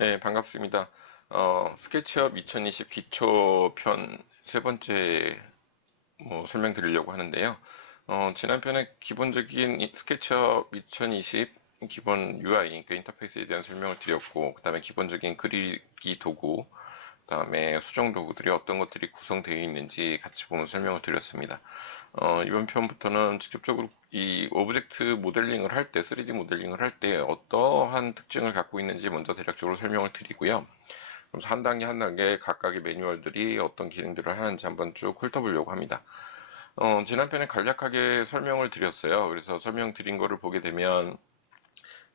네, 반갑습니다. 스케치업 2020 기초편 세 번째 설명드리려고 하는데요. 지난 편에 기본적인 스케치업 2020 기본 UI, 그러니까 인터페이스에 대한 설명을 드렸고, 그 다음에 기본적인 그리기 도구, 그 다음에 수정 도구들이 어떤 것들이 구성되어 있는지 같이 보면 설명을 드렸습니다. 이번 편부터는 직접적으로 이 오브젝트 모델링을 할 때, 3D 모델링을 할 때 어떠한 특징을 갖고 있는지 먼저 대략적으로 설명을 드리고요. 그래서 한 단계 한 단계 각각의 매뉴얼들이 어떤 기능들을 하는지 한번 쭉 훑어보려고 합니다. 지난 편에 간략하게 설명을 드렸어요. 그래서 설명드린 거를 보게 되면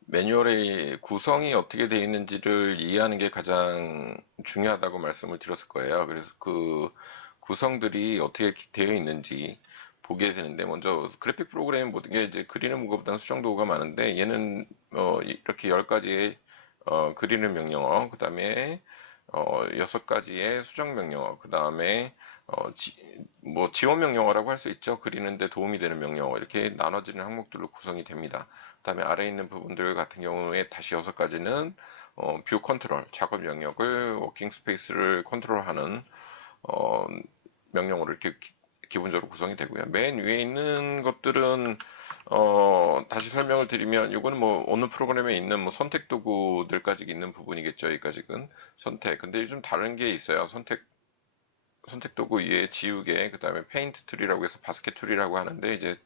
매뉴얼의 구성이 어떻게 되어 있는지를 이해하는 게 가장 중요하다고 말씀을 드렸을 거예요. 그래서 그 구성들이 어떻게 되어 있는지 보게 되는데, 먼저 그래픽 프로그램 모든 게 이제 그리는 것보다는 수정 도구가 많은데, 얘는 이렇게 10가지의 그리는 명령어, 그 다음에 6가지의 수정 명령어, 그 다음에 지원 명령어라고 할 수 있죠. 그리는데 도움이 되는 명령어, 이렇게 나눠지는 항목들로 구성이 됩니다. 그 다음에 아래에 있는 부분들 같은 경우에 다시 6가지는 뷰 컨트롤, 작업 영역을 워킹 스페이스를 컨트롤하는 어, 명령어로 이렇게 기본적으로 구성이 되고요. 맨 위에 있는 것들은 다시 설명을 드리면, 이거는 어느 프로그램에 있는 선택 도구들까지 있는 부분이겠죠. 여기까지는 선택. 근데 좀 다른 게 있어요. 선택 도구 위에 지우개, 그 다음에 페인트 툴이라고 해서 바스켓 툴이라고 하는데, 이제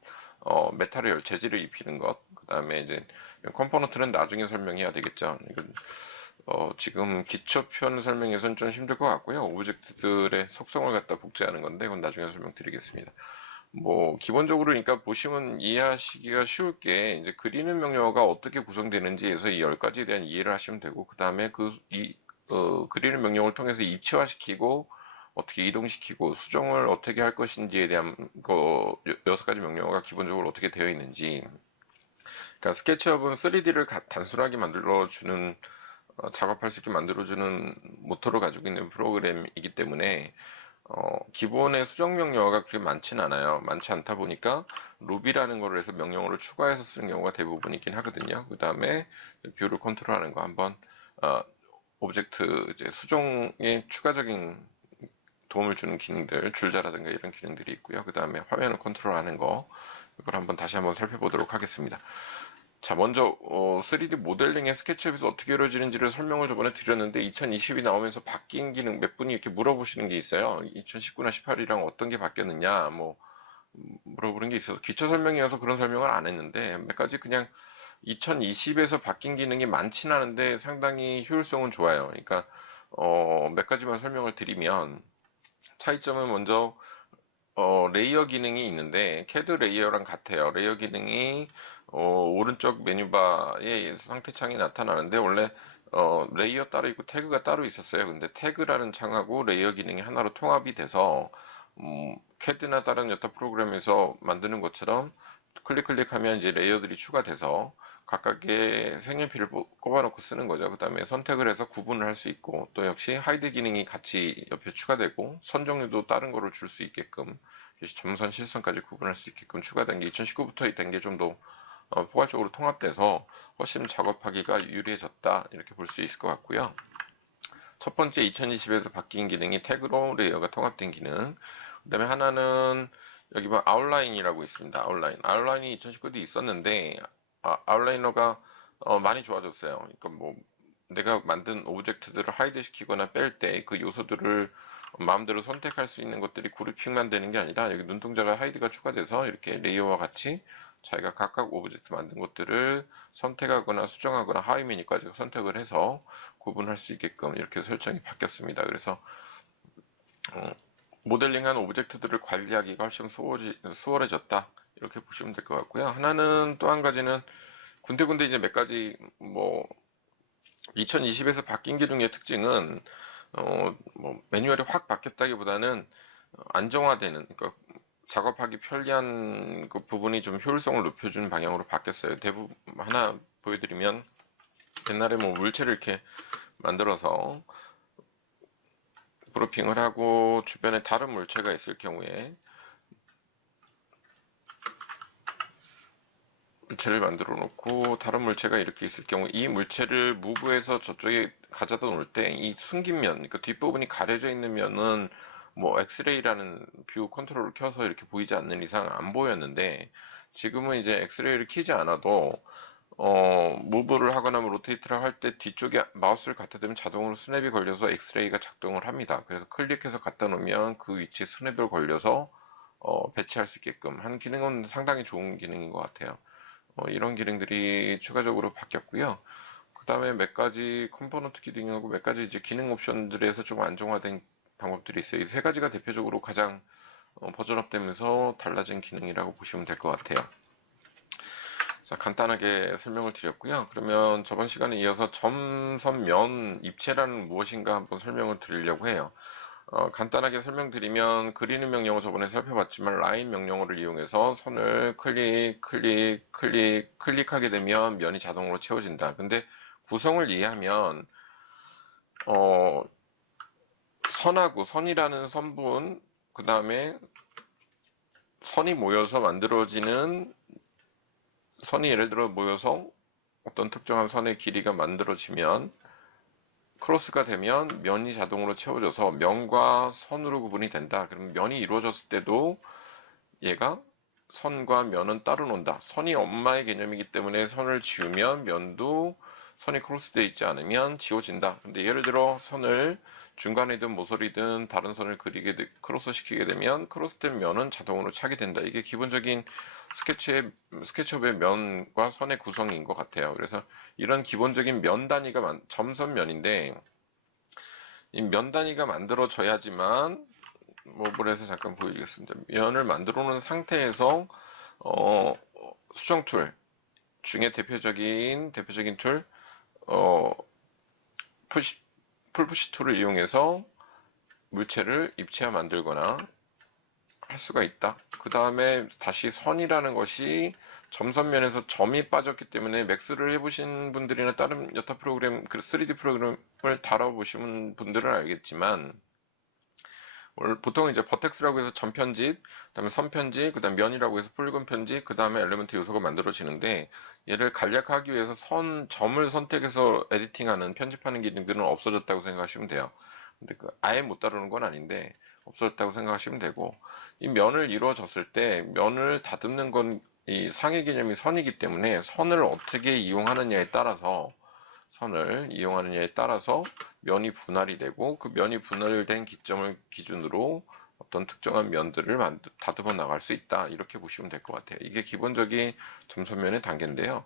메탈을 재질을 입히는 것, 그 다음에 이제 컴포넌트는 나중에 설명해야 되겠죠. 이건 지금 기초편 설명에서는 좀 힘들 것 같고요. 오브젝트들의 속성을 갖다 복제하는 건데, 그건 나중에 설명드리겠습니다. 기본적으로, 그러니까 보시면 이해하시기가 쉬울 게, 이제 그리는 명령어가 어떻게 구성되는지에서 이 10가지에 대한 이해를 하시면 되고, 그 다음에 그리는 명령어를 통해서 입체화시키고, 어떻게 이동시키고, 수정을 어떻게 할 것인지에 대한 6가지 명령어가 기본적으로 어떻게 되어 있는지. 그러니까 스케치업은 3D를 단순하게 만들어주는, 작업할 수 있게 만들어주는 모터를 가지고 있는 프로그램이기 때문에 기본의 수정 명령어가 그렇게 많진 않아요. 많지 않다 보니까 루비라는 거를 해서 명령어를 추가해서 쓰는 경우가 대부분이긴 하거든요. 그 다음에 뷰를 컨트롤하는 거 한번 어, 오브젝트 이제 수정에 추가적인 도움을 주는 기능들, 줄자라든가 이런 기능들이 있고요. 그 다음에 화면을 컨트롤하는 거, 이걸 다시 한번 살펴보도록 하겠습니다. 자, 먼저 3D 모델링의 스케치업에서 어떻게 이루어지는지를 설명을 저번에 드렸는데, 2020이 나오면서 바뀐 기능 몇 분이 이렇게 물어보시는 게 있어요. 2019나 18이랑 어떤 게 바뀌었느냐, 물어보는 게 있어서 기초 설명이어서 그런 설명을 안 했는데, 몇 가지 그냥 2020에서 바뀐 기능이 많진 않은데 상당히 효율성은 좋아요. 그러니까 몇 가지만 설명을 드리면, 차이점은 먼저 레이어 기능이 있는데, 캐드 레이어랑 같아요. 레이어 기능이 오른쪽 메뉴바에 상태 창이 나타나는데, 원래 레이어 따로 있고 태그가 따로 있었어요. 근데 태그라는 창하고 레이어 기능이 하나로 통합이 돼서 캐드나 다른 여타 프로그램에서 만드는 것처럼 클릭하면 이제 레이어들이 추가돼서 각각의 색연필을 꼽아놓고 쓰는 거죠. 그 다음에 선택을 해서 구분을 할 수 있고, 또 역시 하이드 기능이 같이 옆에 추가되고, 선 종류도 다른 거를 줄 수 있게끔, 점선, 실선까지 구분할 수 있게끔 추가된 게 2019부터 된 게 좀 더 포괄적으로 통합돼서 훨씬 작업하기가 유리해졌다, 이렇게 볼 수 있을 것 같고요. 첫 번째 2020에서 바뀐 기능이 태그로 레이어가 통합된 기능. 그 다음에 하나는 여기 아웃라인이라고 있습니다. 아웃라인이 2019도 있었는데, 아웃라이너가 많이 좋아졌어요. 그러니까 내가 만든 오브젝트들을 하이드 시키거나 뺄 때 그 요소들을 마음대로 선택할 수 있는 것들이 그룹핑만 되는 게 아니라, 여기 눈동자가 하이드가 추가돼서 이렇게 레이어와 같이 자기가 각각 오브젝트 만든 것들을 선택하거나 수정하거나 하위 메뉴까지 선택을 해서 구분할 수 있게끔 이렇게 설정이 바뀌었습니다. 그래서 어, 모델링한 오브젝트들을 관리하기가 훨씬 수월해졌다, 이렇게 보시면 될 것 같고요. 하나는, 또 한 가지는 군데군데 이제 몇 가지 2020에서 바뀐 기능의 특징은 매뉴얼이 확 바뀌었다기보다는 안정화되는, 그러니까 작업하기 편리한 그 부분이 좀 효율성을 높여주는 방향으로 바뀌었어요. 대부분 하나 보여드리면, 옛날에 물체를 이렇게 만들어서 브로핑을 하고 주변에 다른 물체가 있을 경우에 물체를 만들어 놓고 다른 물체가 이렇게 있을 경우 이 물체를 무브해서 저쪽에 가져다 놓을 때 이 숨긴 면, 그러니까 뒷부분이 가려져 있는 면은 뭐 엑스레이라는 뷰 컨트롤을 켜서 이렇게 보이지 않는 이상 안 보였는데 지금은 이제 엑스레이를 키지 않아도 무브를 하거나 뭐 로테이트를 할 때 뒤쪽에 마우스를 갖다 대면 자동으로 스냅이 걸려서 엑스레이가 작동을 합니다. 그래서 클릭해서 갖다 놓으면 그 위치에 스냅을 걸려서 배치할 수 있게끔 한 기능은 상당히 좋은 기능인 것 같아요. 이런 기능들이 추가적으로 바뀌었고요. 그 다음에 몇 가지 컴포넌트 기능하고 몇 가지 이제 기능 옵션들에서 좀 안정화된 방법들이 있어요. 이 세 가지가 대표적으로 가장 버전업 되면서 달라진 기능이라고 보시면 될 것 같아요. 자, 간단하게 설명을 드렸고요. 그러면 저번 시간에 이어서 점선면 입체란 무엇인가 한번 설명을 드리려고 해요. 간단하게 설명드리면 그리는 명령어 저번에 살펴봤지만 라인 명령어를 이용해서 선을 클릭하게 되면 면이 자동으로 채워진다. 근데 구성을 이해하면 선하고 선이라는 선분 그 다음에 선이 모여서 만들어지는 선이 예를 들어 모여서 어떤 특정한 선의 길이가 만들어지면 크로스가 되면 면이 자동으로 채워져서 면과 선으로 구분이 된다. 그럼 면이 이루어졌을 때도 얘가 선과 면은 따로 논다. 선이 엄마의 개념이기 때문에 선을 지우면 면도 선이 크로스되어 있지 않으면 지워진다. 근데 예를 들어 선을 중간이든 모서리든 다른 선을 크로스 시키게 되면 크로스된 면은 자동으로 차게 된다. 이게 기본적인 스케치업의 면과 선의 구성인 것 같아요. 그래서 이런 기본적인 면 단위가 점선면인데 이 면 단위가 만들어져야지만 모브에서 잠깐 보여드리겠습니다. 면을 만들어 놓은 상태에서 수정 툴 중에 대표적인 툴 풀푸시 툴을 이용해서 물체를 입체화 만들거나 할 수가 있다. 그 다음에 다시 선이라는 것이 점선면에서 점이 빠졌기 때문에 맥스를 해보신 분들이나 다른 여타 프로그램, 3D 프로그램을 다뤄보신 분들은 알겠지만 보통 이제 버텍스라고 해서 점 편집, 그다음에 선 편집, 그다음 면이라고 해서 폴리곤 편집, 그다음에 엘리먼트 요소가 만들어지는데 얘를 간략화하기 위해서 점을 선택해서 에디팅하는 편집하는 기능들은 없어졌다고 생각하시면 돼요. 근데 아예 못 다루는 건 아닌데 없어졌다고 생각하시면 되고 이 면을 이루어졌을 때 면을 다듬는 건 이 상의 개념이 선이기 때문에 선을 어떻게 이용하느냐에 따라서 면이 분할이 되고 그 면이 분할된 기점을 기준으로 어떤 특정한 면들을 다듬어 나갈 수 있다. 이렇게 보시면 될 것 같아요. 이게 기본적인 점선면의 단계인데요.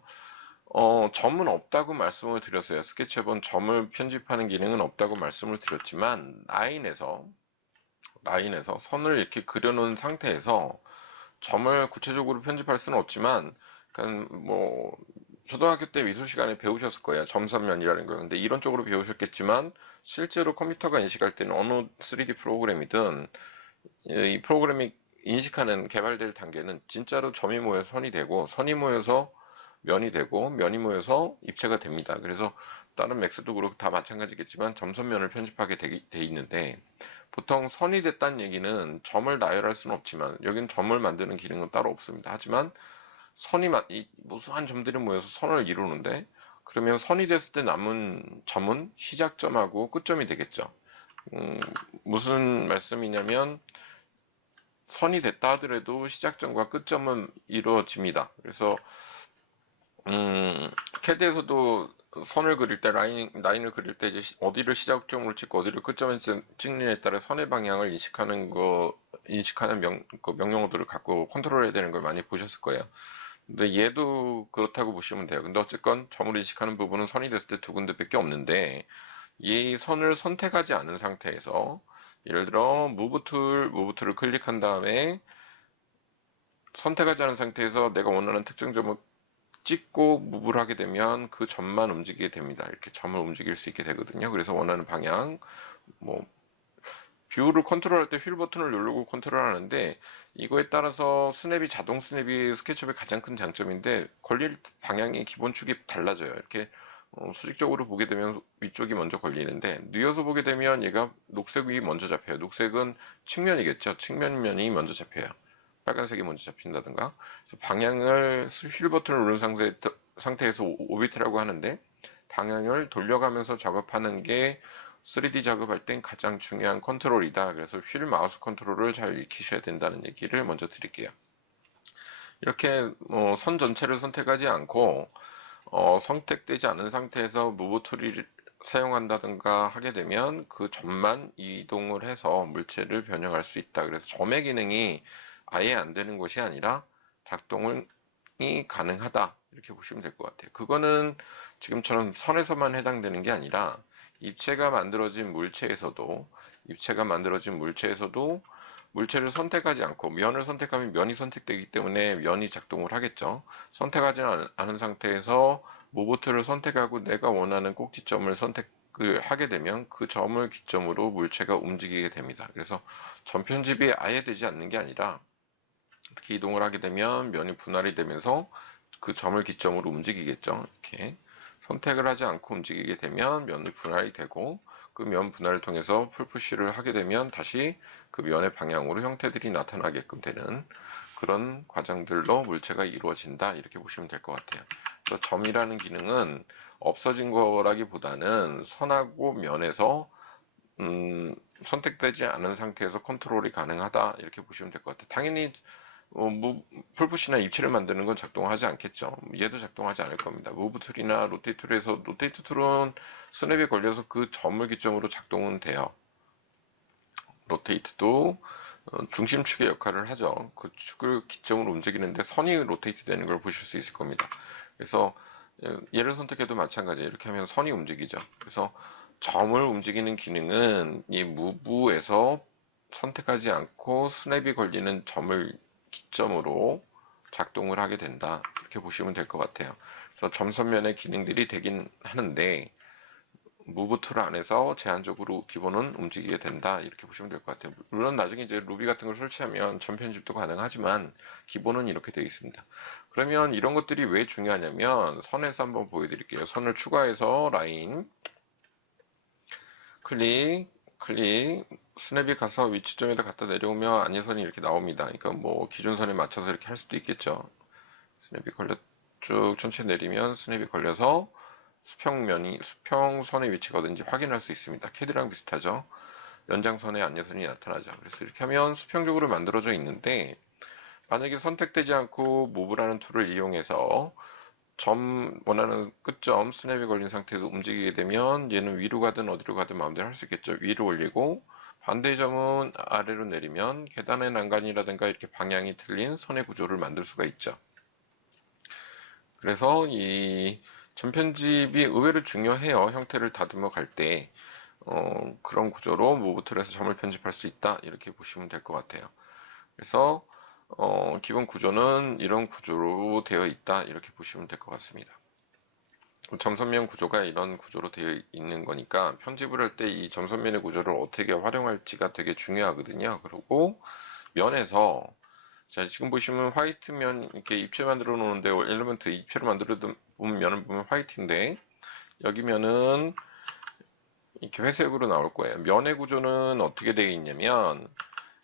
점은 없다고 말씀을 드렸어요. 스케치업은 점을 편집하는 기능은 없다고 말씀을 드렸지만 라인에서 선을 이렇게 그려놓은 상태에서 점을 구체적으로 편집할 수는 없지만 그러니까 뭐 초등학교 때 미술 시간에 배우셨을 거예요. 점선면이라는 거. 근데 이론적으로 배우셨겠지만 실제로 컴퓨터가 인식할 때는 어느 3D 프로그램이든 이 프로그램이 인식하는 개발될 단계는 진짜로 점이 모여서 선이 되고 선이 모여서 면이 되고 면이 모여서 입체가 됩니다. 그래서 다른 맥스도 그렇고 다 마찬가지겠지만 점선면을 편집하게 돼 있는데 보통 선이 됐다는 얘기는 점을 나열할 수는 없지만 여기는 점을 만드는 기능은 따로 없습니다. 하지만 이 무수한 점들이 모여서 선을 이루는데 그러면 선이 됐을 때 남은 점은 시작점하고 끝점이 되겠죠. 무슨 말씀이냐면 선이 됐다 하더라도 시작점과 끝점은 이루어집니다. 그래서 캐드에서도 선을 그릴 때 라인을 그릴 때 이제 어디를 시작점으로 찍고 어디를 끝점을 찍느냐에 따라 선의 방향을 인식하는 명령어들을 갖고 컨트롤해야 되는 걸 많이 보셨을 거예요. 근데 얘도 그렇다고 보시면 돼요. 근데 어쨌건 점을 인식하는 부분은 선이 됐을 때 두 군데밖에 없는데 이 선을 선택하지 않은 상태에서 예를 들어 무브 툴을 클릭한 다음에 선택하지 않은 상태에서 내가 원하는 특정 점을 찍고 무브를 하게 되면 그 점만 움직이게 됩니다. 이렇게 점을 움직일 수 있게 되거든요. 그래서 원하는 방향, 뭐 뷰를 컨트롤할 때 휠 버튼을 누르고 컨트롤하는데 이거에 따라서 자동 스냅이 스케치업의 가장 큰 장점인데 걸릴 방향이 기본축이 달라져요. 이렇게 수직적으로 보게 되면 위쪽이 먼저 걸리는데 뉘어서 보게 되면 얘가 녹색이 먼저 잡혀요. 녹색은 측면이겠죠. 측면면이 먼저 잡혀요. 빨간색이 먼저 잡힌다든가. 그래서 방향을 휠 버튼을 누른 상태에서 오비트라고 하는데, 방향을 돌려가면서 작업하는 게 3D 작업할 땐 가장 중요한 컨트롤이다. 그래서 휠 마우스 컨트롤을 잘 익히셔야 된다는 얘기를 먼저 드릴게요. 이렇게 선 전체를 선택하지 않고 선택되지 않은 상태에서 무브 툴을 사용한다든가 하게 되면 그 점만 이동을 해서 물체를 변형할 수 있다. 그래서 점의 기능이 아예 안 되는 것이 아니라 작동이 가능하다. 이렇게 보시면 될 것 같아요. 그거는 지금처럼 선에서만 해당되는 게 아니라 입체가 만들어진 물체에서도 물체를 선택하지 않고 면을 선택하면 면이 선택되기 때문에 면이 작동을 하겠죠. 선택하지 않은 상태에서 모브트를 선택하고 내가 원하는 꼭지점을 선택을 하게 되면 그 점을 기점으로 물체가 움직이게 됩니다. 그래서 점 편집이 아예 되지 않는 게 아니라 이렇게 이동을 하게 되면 면이 분할이 되면서 그 점을 기점으로 움직이겠죠. 이렇게 선택을 하지 않고 움직이게 되면 면이 분할이 되고 그 면 분할을 통해서 풀푸시를 하게 되면 다시 그 면의 방향으로 형태들이 나타나게끔 되는 그런 과정들로 물체가 이루어진다. 이렇게 보시면 될 것 같아요. 그래서 점이라는 기능은 없어진 거라기보다는 선하고 면에서 선택되지 않은 상태에서 컨트롤이 가능하다. 이렇게 보시면 될 것 같아요. 당연히 풀푸시나 입체를 만드는 건 작동하지 않겠죠. 얘도 작동하지 않을 겁니다. 무브 툴이나 로테이트 툴에서 로테이트 툴은 스냅이 걸려서 그 점을 기점으로 작동은 돼요. 로테이트도 중심축의 역할을 하죠. 그 축을 기점으로 움직이는데 선이 로테이트 되는 걸 보실 수 있을 겁니다. 그래서 얘를 선택해도 마찬가지예요. 이렇게 하면 선이 움직이죠. 그래서 점을 움직이는 기능은 이 무브에서 선택하지 않고 스냅이 걸리는 점을 기점으로 작동을 하게 된다. 이렇게 보시면 될 것 같아요. 그래서 점선면의 기능들이 되긴 하는데 무브 툴 안에서 제한적으로 기본은 움직이게 된다. 이렇게 보시면 될 것 같아요. 물론 나중에 이제 루비 같은 걸 설치하면 점 편집도 가능하지만 기본은 이렇게 되어 있습니다. 그러면 이런 것들이 왜 중요하냐면 선에서 한번 보여드릴게요. 선을 추가해서 라인 클릭 스냅이 가서 위치점에다 갖다 내려오면 안예선이 이렇게 나옵니다. 그러니까 뭐 기준선에 맞춰서 이렇게 할 수도 있겠죠. 스냅이 걸려 쭉 천천히 내리면 스냅이 걸려서 수평선의 위치가 어딘지 확인할 수 있습니다. 캐드랑 비슷하죠. 연장선에 안예선이 나타나죠. 그래서 이렇게 하면 수평적으로 만들어져 있는데 만약에 선택되지 않고 모브라는 툴을 이용해서 원하는 끝점 스냅이 걸린 상태에서 움직이게 되면 얘는 위로 가든 어디로 가든 마음대로 할 수 있겠죠. 위로 올리고 반대의 점은 아래로 내리면 계단의 난간이라든가 이렇게 방향이 틀린 선의 구조를 만들 수가 있죠. 그래서 이 점 편집이 의외로 중요해요. 형태를 다듬어 갈 때 그런 구조로 무브 툴에서 점을 편집할 수 있다. 이렇게 보시면 될 것 같아요. 그래서 기본 구조는 이런 구조로 되어 있다. 이렇게 보시면 될 것 같습니다. 점선면 구조가 이런 구조로 되어 있는 거니까 편집을 할 때 이 점선면의 구조를 어떻게 활용할지가 되게 중요하거든요. 그리고 면에서 자, 지금 보시면 화이트면 이렇게 입체 만들어 놓는데 엘리먼트 입체로 만들어 보면 면을 보면 화이트인데 여기 면은 이렇게 회색으로 나올 거예요. 면의 구조는 어떻게 되어 있냐면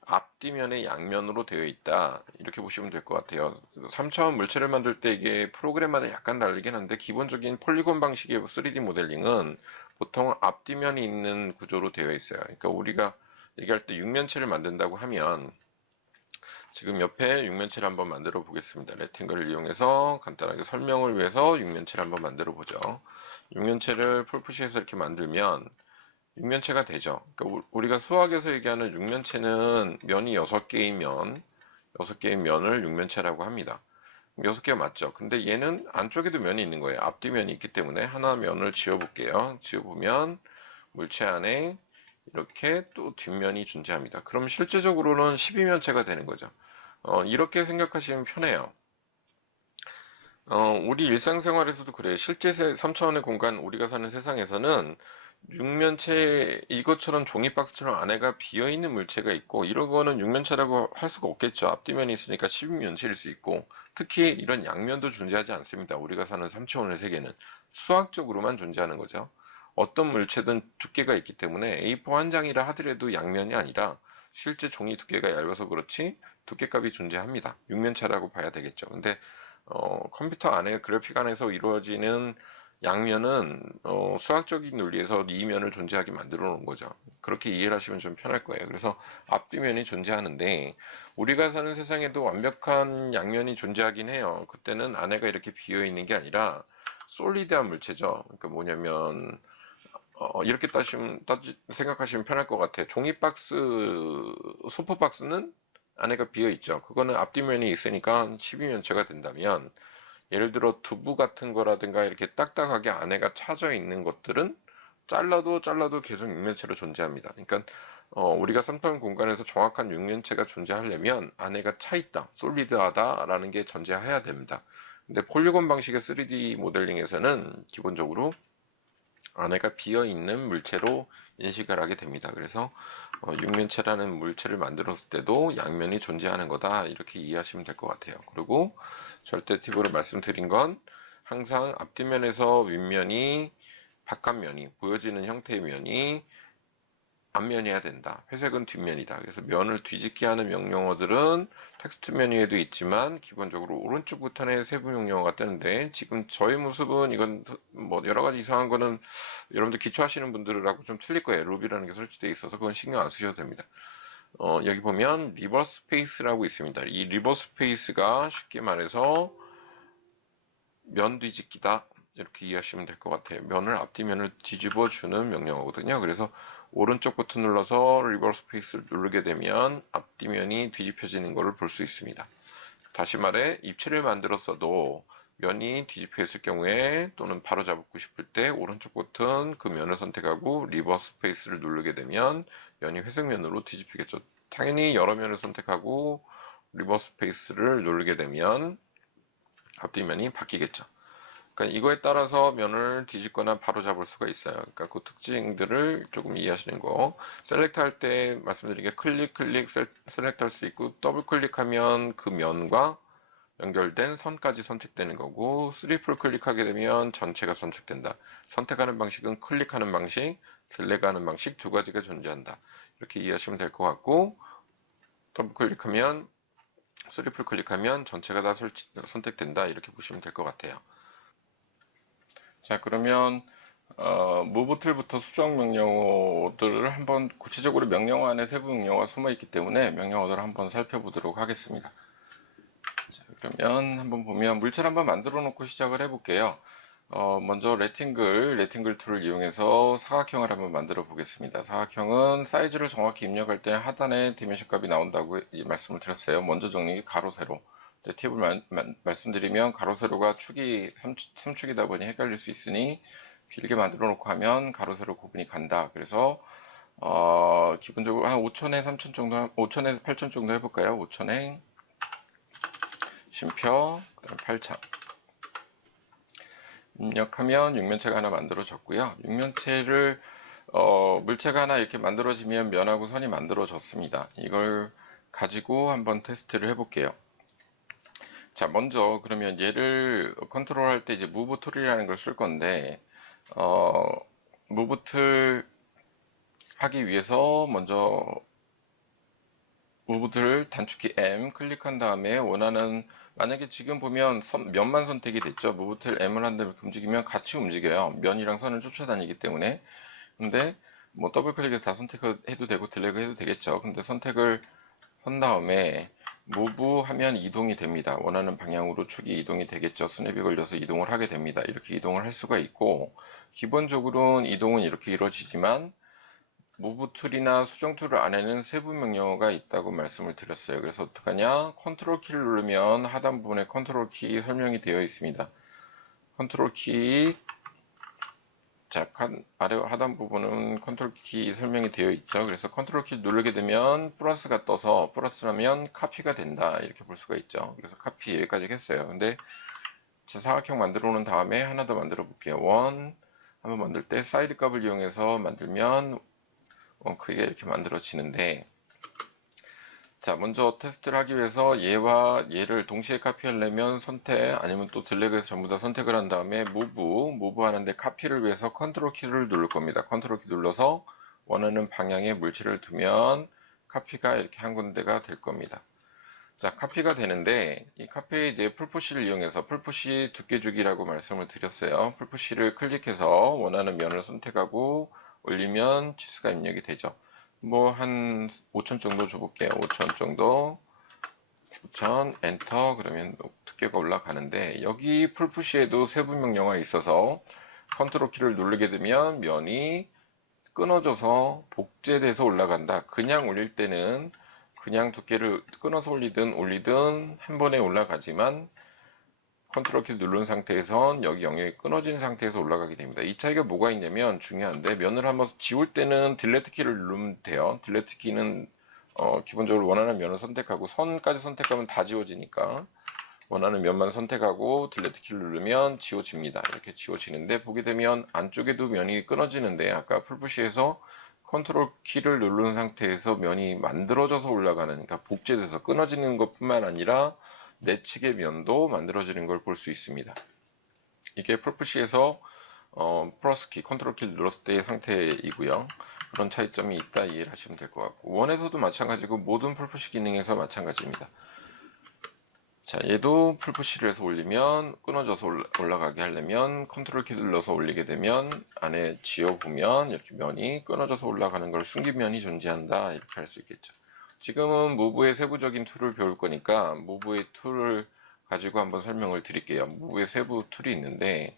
앞뒤면의 양면으로 되어 있다. 이렇게 보시면 될 것 같아요. 3차원 물체를 만들 때 이게 프로그램마다 약간 다르긴 한데 기본적인 폴리곤 방식의 3D 모델링은 보통 앞뒤면이 있는 구조로 되어 있어요. 그러니까 우리가 얘기할 때 육면체를 만든다고 하면 지금 옆에 육면체를 한번 만들어 보겠습니다. 레팅글을 이용해서 간단하게 설명을 위해서 육면체를 한번 만들어 보죠. 육면체를 풀푸시해서 이렇게 만들면 육면체가 되죠. 그러니까 우리가 수학에서 얘기하는 육면체는 면이 6개의 면을 육면체라고 합니다. 6개 맞죠? 근데 얘는 안쪽에도 면이 있는 거예요. 앞뒤면이 있기 때문에 하나 면을 지워볼게요. 지워보면 물체 안에 이렇게 또 뒷면이 존재합니다. 그럼 실제적으로는 12면체가 되는 거죠. 이렇게 생각하시면 편해요. 우리 일상생활에서도 그래요. 실제 3차원의 공간, 우리가 사는 세상에서는 육면체, 이것처럼 종이박스처럼 안에가 비어있는 물체가 있고, 이런 거는 육면체라고 할 수가 없겠죠. 앞뒤면이 있으니까 12면체일 수 있고, 특히 이런 양면도 존재하지 않습니다. 우리가 사는 3차원의 세계는. 수학적으로만 존재하는 거죠. 어떤 물체든 두께가 있기 때문에 A4 한 장이라 하더라도 양면이 아니라 실제 종이 두께가 얇아서 그렇지 두께값이 존재합니다. 육면체라고 봐야 되겠죠. 근데 컴퓨터 안에 그래픽 안에서 이루어지는 양면은 수학적인 논리에서 이면을 존재하게 만들어 놓은 거죠. 그렇게 이해를 하시면 좀 편할 거예요. 그래서 앞뒤면이 존재하는데 우리가 사는 세상에도 완벽한 양면이 존재하긴 해요. 그때는 안에가 이렇게 비어 있는 게 아니라 솔리드한 물체죠. 그러니까 뭐냐면 이렇게 생각하시면 편할 것 같아요. 종이 박스, 소포 박스는 안에가 비어 있죠. 그거는 앞뒤면이 있으니까 12면체가 된다면 예를 들어 두부 같은 거라든가 이렇게 딱딱하게 안에가 차져 있는 것들은 잘라도 계속 육면체로 존재합니다. 그러니까 우리가 3차원 공간에서 정확한 육면체가 존재하려면 안에가 차 있다, 솔리드하다라는 게 존재해야 됩니다. 근데 폴리곤 방식의 3D 모델링에서는 기본적으로 안에가 비어 있는 물체로 인식을 하게 됩니다. 그래서 육면체라는 물체를 만들었을 때도 양면이 존재하는 거다 이렇게 이해하시면 될 것 같아요. 그리고 절대 팁으로 말씀드린 건 항상 앞뒷면에서 윗면이 바깥면이 보여지는 형태의 면이 앞면이어야 된다. 회색은 뒷면이다. 그래서 면을 뒤집게 하는 명령어들은 텍스트 메뉴에도 있지만 기본적으로 오른쪽부터는 세부 명령어가 뜨는데 지금 저의 모습은 이건 뭐 여러 가지 이상한 거는 여러분들 기초하시는 분들하고 좀 틀릴 거예요. 루비라는 게 설치되어 있어서 그건 신경 안 쓰셔도 됩니다. 여기 보면 리버스 페이스라고 있습니다. 이 리버스 페이스가 쉽게 말해서 면 뒤집기다. 이렇게 이해하시면 될 것 같아요. 면을 앞뒤면을 뒤집어 주는 명령어거든요. 그래서 오른쪽 버튼 눌러서 리버스 페이스를 누르게 되면 앞뒤면이 뒤집혀지는 것을 볼 수 있습니다. 다시 말해 입체를 만들었어도 면이 뒤집혀 있을 경우에 또는 바로 잡고 싶을 때 오른쪽 버튼 그 면을 선택하고 리버스 페이스를 누르게 되면 면이 회색면으로 뒤집히겠죠. 당연히 여러 면을 선택하고 리버스 페이스를 누르게 되면 앞뒤면이 바뀌겠죠. 그러니까 이거에 따라서 면을 뒤집거나 바로 잡을 수가 있어요. 그러니까 그 특징들을 조금 이해하시는 거. 셀렉트 할 때 말씀드린 게 클릭 셀렉트 할 수 있고 더블 클릭하면 그 면과 연결된 선까지 선택되는 거고 트리플 클릭하게 되면 전체가 선택된다. 선택하는 방식은 클릭하는 방식, 딜렉하는 방식 두 가지가 존재한다. 이렇게 이해하시면 될 것 같고 더블 클릭하면 트리플 클릭하면 전체가 다 선택된다. 이렇게 보시면 될 것 같아요. 자, 그러면 무브 툴부터 수정 명령어들을 한번 구체적으로 명령어 안에 세부 명령어가 숨어 있기 때문에 명령어들을 한번 살펴보도록 하겠습니다. 자, 그러면 한번 보면 물체를 한번 만들어 놓고 시작을 해볼게요. 먼저 레팅글 툴을 이용해서 사각형을 한번 만들어 보겠습니다. 사각형은 사이즈를 정확히 입력할 때는 하단에 디멘션 값이 나온다고 말씀을 드렸어요. 먼저 정리기 가로 세로. 팁을 말씀드리면 가로 세로가 축이 3축이다 보니 헷갈릴 수 있으니 길게 만들어 놓고 하면 가로 세로 구분이 간다. 그래서 기본적으로 한 5천에 3천 정도, 5천에서 8천 정도 해볼까요? 5천에 쉼표, 8천. 입력하면 육면체가 하나 만들어졌고요. 육면체를 물체가 하나 이렇게 만들어지면 면하고 선이 만들어졌습니다. 이걸 가지고 한번 테스트를 해볼게요. 자, 먼저 그러면 얘를 컨트롤할 때 이제 무브 툴이라는 걸 쓸 건데 무브 툴 하기 위해서 먼저 무브 툴 단축키 M 클릭한 다음에 원하는 만약에 지금 보면 면만 선택이 됐죠. 무브 툴 M을 한 다음에 움직이면 같이 움직여요. 면이랑 선을 쫓아다니기 때문에. 근데 뭐 더블 클릭해서 다 선택해도 되고 딜레그 해도 되겠죠. 근데 선택을 한 다음에 무브 하면 이동이 됩니다. 원하는 방향으로 축이 이동이 되겠죠. 스냅이 걸려서 이동을 하게 됩니다. 이렇게 이동을 할 수가 있고 기본적으로는 이동은 이렇게 이루어지지만 무브 툴이나 수정 툴 안에는 세부 명령어가 있다고 말씀을 드렸어요. 그래서 어떡하냐? 컨트롤 키를 누르면 하단 부분에 컨트롤 키 설명이 되어 있습니다. 컨트롤 키 자, 아래 하단 부분은 컨트롤 키 설명이 되어 있죠. 그래서 컨트롤 키 누르게 되면 플러스가 떠서 플러스라면 카피가 된다. 이렇게 볼 수가 있죠. 그래서 카피 여기까지 했어요. 근데 사각형 만들어 놓은 다음에 하나 더 만들어 볼게요. 원 한번 만들 때 사이드 값을 이용해서 만들면 크게 이렇게 만들어지는데 자, 먼저 테스트를 하기 위해서 얘와 얘를 동시에 카피하려면 선택 아니면 또 딜렉에서 전부 다 선택을 한 다음에 무브 하는데 카피를 위해서 컨트롤 키를 누를 겁니다. 컨트롤 키 눌러서 원하는 방향에 물체를 두면 카피가 이렇게 한 군데가 될 겁니다. 자, 카피가 되는데 이 카피에 이제 풀푸시를 이용해서 풀푸시 두께주기라고 말씀을 드렸어요. 풀푸시를 클릭해서 원하는 면을 선택하고 올리면 치수가 입력이 되죠. 뭐 한 5천 정도 줘볼게요. 5천 정도, 5천 엔터. 그러면 두께가 올라가는데 여기 풀푸시에도 세부 명령어가 있어서 컨트롤 키를 누르게 되면 면이 끊어져서 복제돼서 올라간다. 그냥 올릴 때는 그냥 두께를 끊어서 올리든 한 번에 올라가지만 컨트롤 키를 누른 상태에선 여기 영역이 끊어진 상태에서 올라가게 됩니다. 이 차이가 뭐가 있냐면 중요한데, 면을 한번 지울 때는 딜레트 키를 누르면 돼요. 딜레트 키는 기본적으로 원하는 면을 선택하고 선까지 선택하면 다 지워지니까 원하는 면만 선택하고 딜레트 키를 누르면 지워집니다. 이렇게 지워지는데, 보게 되면 안쪽에도 면이 끊어지는데 아까 풀푸시에서 컨트롤 키를 누른 상태에서 면이 만들어져서 올라가는, 그러니까 복제돼서 끊어지는 것뿐만 아니라 내측의 면도 만들어지는 걸 볼 수 있습니다. 이게 풀푸시에서 플러스 키, 컨트롤 키를 눌렀을 때의 상태이고요. 그런 차이점이 있다 이해를 하시면 될 것 같고, 원에서도 마찬가지고 모든 풀푸시 기능에서 마찬가지입니다. 자, 얘도 풀푸시를 해서 올리면 끊어져서 올라가게 하려면 컨트롤 키 눌러서 올리게 되면 안에 지워보면 이렇게 면이 끊어져서 올라가는 걸 숨긴 면이 존재한다, 이렇게 할 수 있겠죠. 지금은 무브의 세부적인 툴을 배울 거니까 무브의 툴을 가지고 한번 설명을 드릴게요. 무브의 세부 툴이 있는데,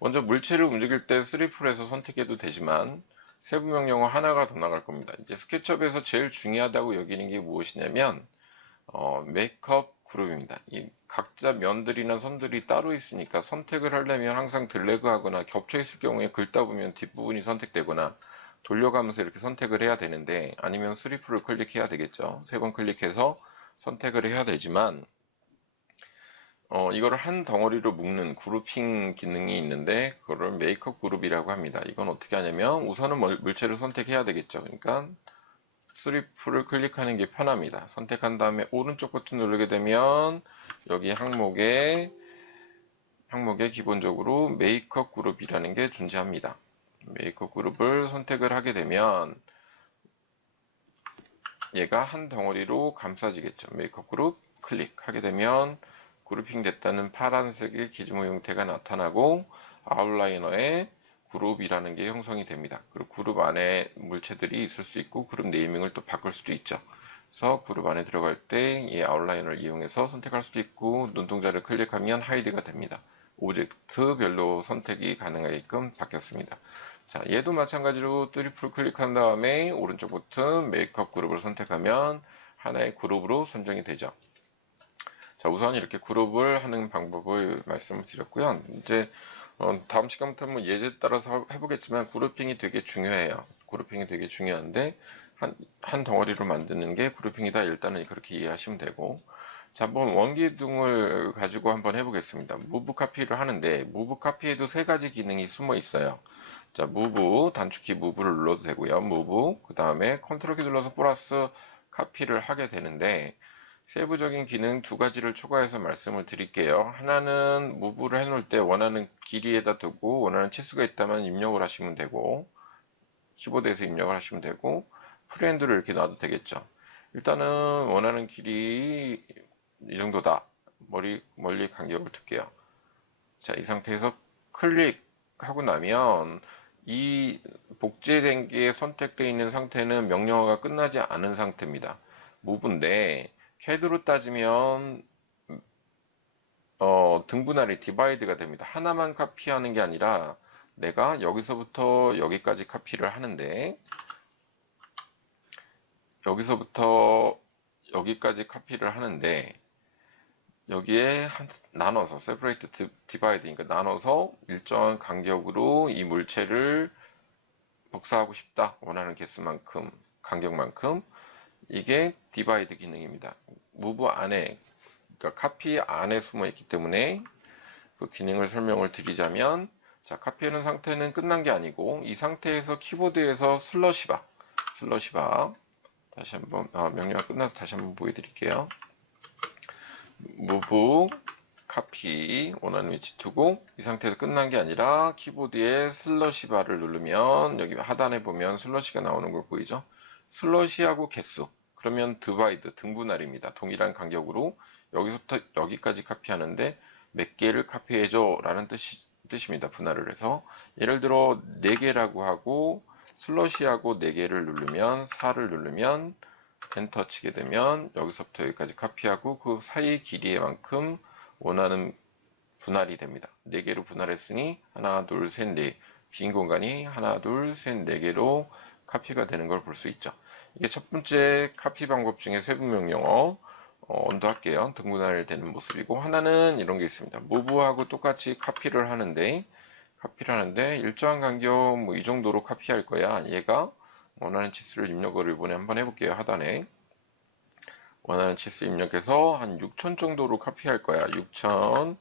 먼저 물체를 움직일 때 3풀에서 선택해도 되지만 세부 명령어 하나가 더 나갈 겁니다. 이제 스케치업에서 제일 중요하다고 여기는 게 무엇이냐면 메이크업 그룹입니다. 이 각자 면들이나 선들이 따로 있으니까 선택을 하려면 항상 드래그 하거나 겹쳐 있을 경우에 긁다 보면 뒷부분이 선택되거나 돌려가면서 이렇게 선택을 해야 되는데, 아니면 3풀을 클릭해야 되겠죠. 3번 클릭해서 선택을 해야 되지만 이거를 한 덩어리로 묶는 그룹핑 기능이 있는데 그거를 메이크업 그룹이라고 합니다. 이건 어떻게 하냐면 우선은 물체를 선택해야 되겠죠. 그러니까 3풀을 클릭하는 게 편합니다. 선택한 다음에 오른쪽 버튼 누르게 되면 여기 항목에 기본적으로 메이크업 그룹이라는 게 존재합니다. 메이크업 그룹을 선택을 하게 되면 얘가 한 덩어리로 감싸지겠죠. 메이크업 그룹 클릭하게 되면 그룹핑 됐다는 파란색의 기준모 형태가 나타나고 아웃라이너에 그룹이라는 게 형성이 됩니다. 그리고 그룹 안에 물체들이 있을 수 있고 그룹 네이밍을 또 바꿀 수도 있죠. 그래서 그룹 안에 들어갈 때 이 아웃라이너를 이용해서 선택할 수도 있고, 눈동자를 클릭하면 하이드가 됩니다. 오브젝트별로 선택이 가능하게끔 바뀌었습니다. 자, 얘도 마찬가지로 3풀 클릭한 다음에 오른쪽 버튼 메이크업 그룹을 선택하면 하나의 그룹으로 선정이 되죠. 자, 우선 이렇게 그룹을 하는 방법을 말씀을 드렸고요. 이제 다음 시간부터 한번 예제에 따라서 해보겠지만 그룹핑이 되게 중요해요. 그룹핑이 되게 중요한데 한 덩어리로 만드는 게 그룹핑이다. 일단은 그렇게 이해하시면 되고, 자, 한번 원기둥을 가지고 한번 해보겠습니다. 무브 카피를 하는데 무브 카피에도 세 가지 기능이 숨어 있어요. 자, 무브, 단축키 무브를 눌러도 되고요. 무브, 그 다음에 컨트롤 키 눌러서 플러스 카피를 하게 되는데, 세부적인 기능 두 가지를 추가해서 말씀을 드릴게요. 하나는 무브를 해놓을 때 원하는 길이에다 두고 원하는 치수가 있다면 입력을 하시면 되고, 키보드에서 입력을 하시면 되고, 프리핸드를 이렇게 놔도 되겠죠. 일단은 원하는 길이 이 정도다. 멀리 간격을 둘게요. 자, 이 상태에서 클릭하고 나면 이 복제된 게 선택되어 있는 상태는 명령어가 끝나지 않은 상태입니다. 무브인데 CAD로 따지면 등분할이 디바이드가 됩니다. 하나만 카피하는 게 아니라 내가 여기서부터 여기까지 카피를 하는데, 여기서부터 여기까지 카피를 하는데 여기에 나눠서 separate divide, 그러니까 나눠서 일정한 간격으로 이 물체를 복사하고 싶다. 원하는 개수만큼, 간격만큼. 이게 divide 기능입니다. move 안에, 그러니까 카피 안에 숨어 있기 때문에 그 기능을 설명을 드리자면, 자, 카피하는 상태는 끝난 게 아니고 이 상태에서 키보드에서 슬러시바 다시 한번 명령어 끝나서 다시 한번 보여드릴게요. move 카피 원하는 위치 두고, 이 상태에서 끝난 게 아니라 키보드에 슬러시 바를 누르면 여기 하단에 보면 슬러시가 나오는 걸 보이죠. 슬러시하고 개수, 그러면 divide, 등분할입니다. 동일한 간격으로 여기서부터 여기까지 카피하는데 몇 개를 카피해줘 라는 뜻입니다. 분할을 해서 예를 들어 4개라고 하고 슬러시하고 4개를 누르면 4를 누르면 엔터 치게 되면 여기서부터 여기까지 카피하고 그 사이 길이의 만큼 원하는 분할이 됩니다. 4개로 분할했으니 하나, 둘, 셋, 넷. 빈 공간이 하나, 둘, 셋, 4개로 카피가 되는 걸 볼 수 있죠. 이게 첫 번째 카피 방법 중에 세부명령어 언도할게요. 등분할 되는 모습이고 하나는 이런 게 있습니다. 무브하고 똑같이 카피를 하는데 일정한 간격 뭐 이 정도로 카피할 거야. 얘가 원하는 치수를 입력을 이번에 한번 해볼게요. 하단에 원하는 치수 입력해서 한 6천 정도로 카피할 거야. 6천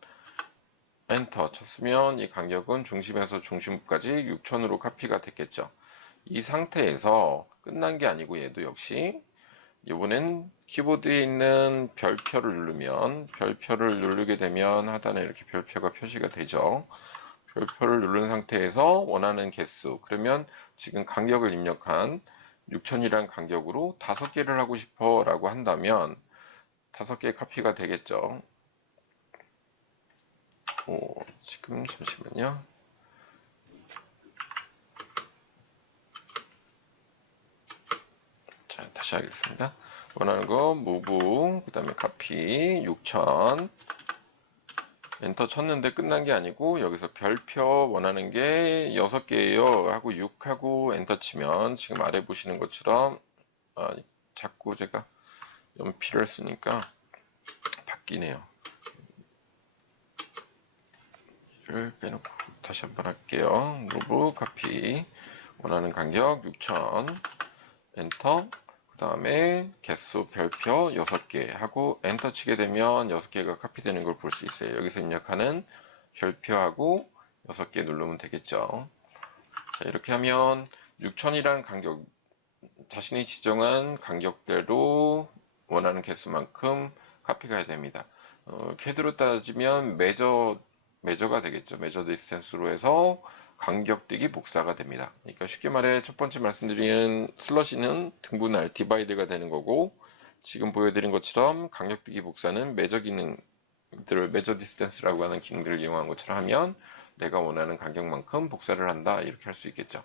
엔터 쳤으면 이 간격은 중심에서 중심까지 6천으로 카피가 됐겠죠. 이 상태에서 끝난 게 아니고 얘도 역시 이번엔 키보드에 있는 별표를 누르게 되면 하단에 이렇게 별표가 표시가 되죠. 별표를 누른 상태에서 원하는 개수, 그러면 지금 간격을 입력한 6천이라는 간격으로 5개를 하고 싶어 라고 한다면 5개 카피가 되겠죠. 지금 잠시만요. 자, 다시 하겠습니다. 원하는 거 move, 그 다음에 카피 6000 엔터 쳤는데 끝난 게 아니고 여기서 별표 원하는 게 6개예요 하고 6하고 엔터 치면 지금 아래 보시는 것처럼 자꾸 제가 연필을 쓰니까 바뀌네요. 이를 빼놓고 다시 한번 할게요. move, 카피 원하는 간격 6000 엔터 그 다음에 개수 별표 6개 하고 엔터 치게 되면 6개가 카피되는 걸 볼 수 있어요. 여기서 입력하는 별표하고 6개 누르면 되겠죠. 자, 이렇게 하면 6000이라는 간격, 자신이 지정한 간격대로 원하는 개수만큼 카피가 됩니다. 캐드로 따지면 메저가 되겠죠. 메저 디스텐스로 해서 간격대기 복사가 됩니다. 그러니까 쉽게 말해 첫 번째 말씀드린 슬러시는 등분할 디바이드가 되는 거고 지금 보여드린 것처럼 간격대기 복사는 메저 기능들을 메저 디스텐스라고 하는 기능들을 이용한 것처럼 하면 내가 원하는 간격만큼 복사를 한다 이렇게 할 수 있겠죠.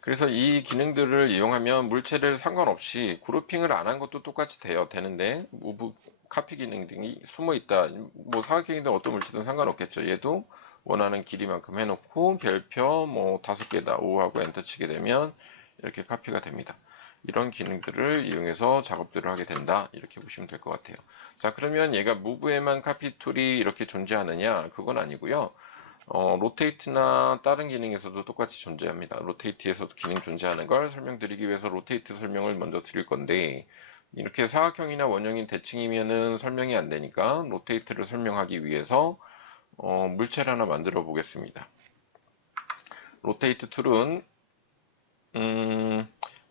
그래서 이 기능들을 이용하면 물체를 상관없이 그룹핑을 안 한 것도 똑같이 되는데 무브 카피 기능 등이 숨어 있다. 뭐 사각형이든 어떤 물체든 상관없겠죠. 얘도 원하는 길이만큼 해놓고 별표 뭐 5개다 5하고 엔터 치게 되면 이렇게 카피가 됩니다. 이런 기능들을 이용해서 작업들을 하게 된다 이렇게 보시면 될 것 같아요. 자, 그러면 얘가 무브에만 카피 툴이 이렇게 존재하느냐 그건 아니고요. 로테이트나 다른 기능에서도 똑같이 존재합니다. 로테이트에서도 기능 존재하는 걸 설명드리기 위해서 로테이트 설명을 먼저 드릴 건데 이렇게 사각형이나 원형인 대칭이면은 설명이 안 되니까 로테이트를 설명하기 위해서 물체를 하나 만들어 보겠습니다. 로테이트 툴은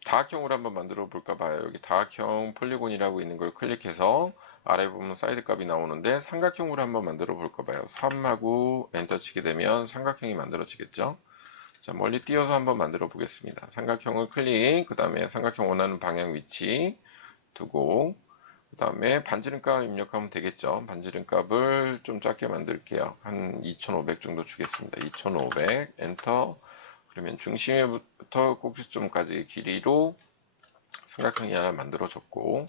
다각형으로 한번 만들어 볼까 봐요. 여기 다각형 폴리곤이라고 있는 걸 클릭해서 아래 보면 사이드 값이 나오는데 삼각형으로 한번 만들어 볼까 봐요. 3하고 엔터 치게 되면 삼각형이 만들어지겠죠. 자, 멀리 띄어서 한번 만들어 보겠습니다. 삼각형을 클릭, 그 다음에 삼각형 원하는 방향 위치 두고 그 다음에 반지름값 입력하면 되겠죠. 반지름값을 좀 작게 만들게요. 한 2500 정도 주겠습니다. 2500 엔터. 그러면 중심부터 꼭지점까지 길이로 삼각형이 하나 만들어졌고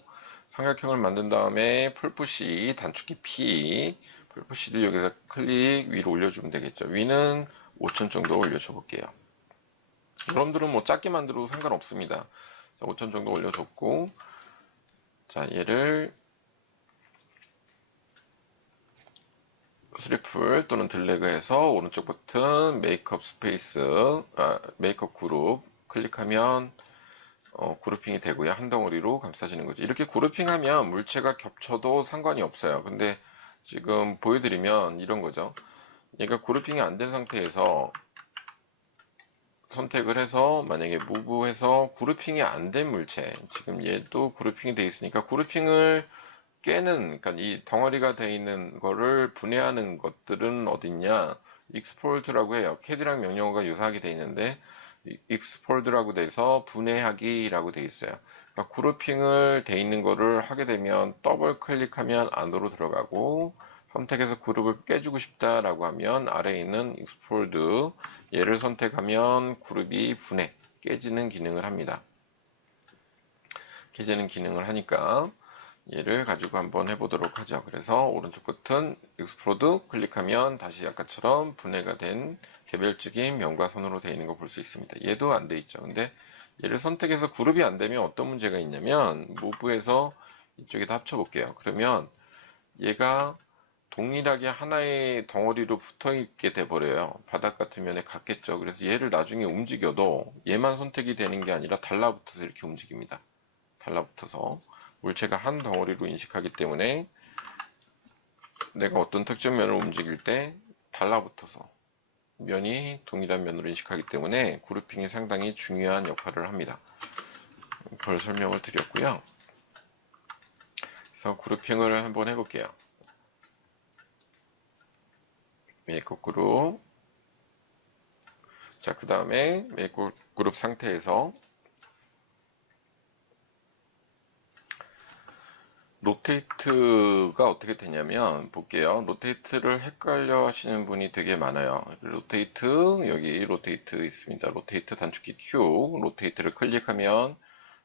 삼각형을 만든 다음에 풀푸시 단축키 P 풀푸시를 여기서 클릭 위로 올려주면 되겠죠. 위는 5000 정도 올려줘 볼게요. 여러분들은 뭐 작게 만들어도 상관없습니다. 5000 정도 올려줬고 자, 얘를 스리플 또는 드래그해서 오른쪽 버튼 메이크업 스페이스 메이크업 그룹 클릭하면 그룹핑이 되고요. 한 덩어리로 감싸지는 거죠. 이렇게 그룹핑하면 물체가 겹쳐도 상관이 없어요. 근데 지금 보여드리면 이런 거죠. 얘가 그룹핑이 안 된 상태에서 선택을 해서 만약에 무브해서 그룹핑이 안 된 물체 지금 얘도 그룹핑이 되어 있으니까 그룹핑을 깨는 그러니까 이 덩어리가 되어 있는 거를 분해하는 것들은 어딨냐 익스포트라고 해요. 캐드랑 명령어가 유사하게 되어 있는데 익스포트라고 돼서 분해하기라고 되어 있어요. 그러니까 그룹핑을 돼 있는 거를 하게 되면 더블 클릭하면 안으로 들어가고, 선택해서 그룹을 깨주고 싶다라고 하면 아래에 있는 익스플로드 얘를 선택하면 그룹이 분해 깨지는 기능을 합니다. 깨지는 기능을 하니까 얘를 가지고 한번 해보도록 하죠. 그래서 오른쪽 버튼 익스플로드 클릭하면 다시 아까처럼 분해가 된 개별적인 면과 선으로 되어 있는 거 볼 수 있습니다. 얘도 안 돼 있죠. 근데 얘를 선택해서 그룹이 안 되면 어떤 문제가 있냐면 무브에서 이쪽에다 합쳐 볼게요. 그러면 얘가 동일하게 하나의 덩어리로 붙어 있게 돼 버려요. 바닥 같은 면에 같겠죠. 그래서 얘를 나중에 움직여도 얘만 선택이 되는 게 아니라 달라붙어서 이렇게 움직입니다. 달라붙어서 물체가 한 덩어리로 인식하기 때문에 내가 어떤 특정 면을 움직일 때 달라붙어서 면이 동일한 면으로 인식하기 때문에 그룹핑이 상당히 중요한 역할을 합니다. 별 설명을 드렸고요. 그래서 그룹핑을 한번 해볼게요. 메이크업 그룹. 자, 그 다음에 메이크업 그룹 상태에서 로테이트가 어떻게 되냐면 볼게요. 로테이트를 헷갈려 하시는 분이 되게 많아요. 로테이트, 여기 로테이트 있습니다. 로테이트 단축키 Q, 로테이트를 클릭하면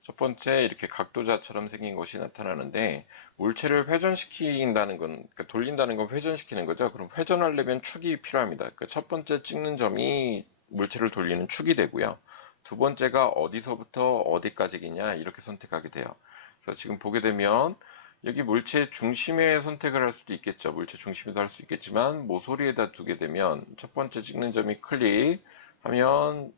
첫 번째 이렇게 각도자처럼 생긴 것이 나타나는데, 물체를 회전시킨다는 건, 그러니까 돌린다는 건 회전시키는 거죠. 그럼 회전하려면 축이 필요합니다. 그러니까 첫 번째 찍는 점이 물체를 돌리는 축이 되고요. 두 번째가 어디서부터 어디까지겠냐 이렇게 선택하게 돼요. 그래서 지금 보게 되면 여기 물체 중심에 선택을 할 수도 있겠죠. 물체 중심에도 할 수 있겠지만 모서리에다 두게 되면 첫 번째 찍는 점이 클릭하면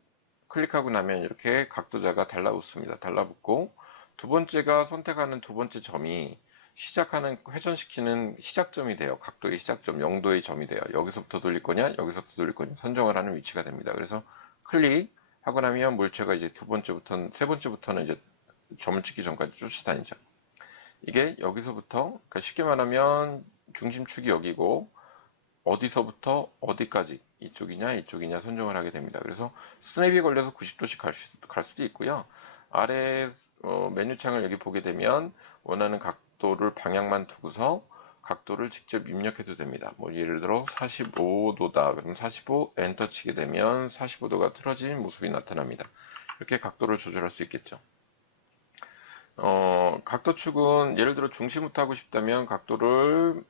클릭하고 나면 이렇게 각도자가 달라붙습니다. 달라붙고 두 번째가 선택하는 두 번째 점이 시작하는 회전시키는 시작점이 돼요. 각도의 시작점, 0도의 점이 돼요. 여기서부터 돌릴 거냐, 여기서부터 돌릴 거냐 선정을 하는 위치가 됩니다. 그래서 클릭하고 나면 물체가 이제 두 번째부터는 세 번째부터는 이제 점을 찍기 전까지 쫓아다니죠. 이게 여기서부터 그러니까 쉽게 말하면 중심축이 여기고 어디서부터 어디까지 이쪽이냐 이쪽이냐 선정을 하게 됩니다. 그래서 스냅이 걸려서 90도씩 갈 수도 있고요. 아래 메뉴창을 여기 보게 되면 원하는 각도를 방향만 두고서 각도를 직접 입력해도 됩니다. 뭐 예를 들어 45도다. 그럼 45 엔터 치게 되면 45도가 틀어진 모습이 나타납니다. 이렇게 각도를 조절할 수 있겠죠. 각도축은 예를 들어 중심부터 하고 싶다면 각도를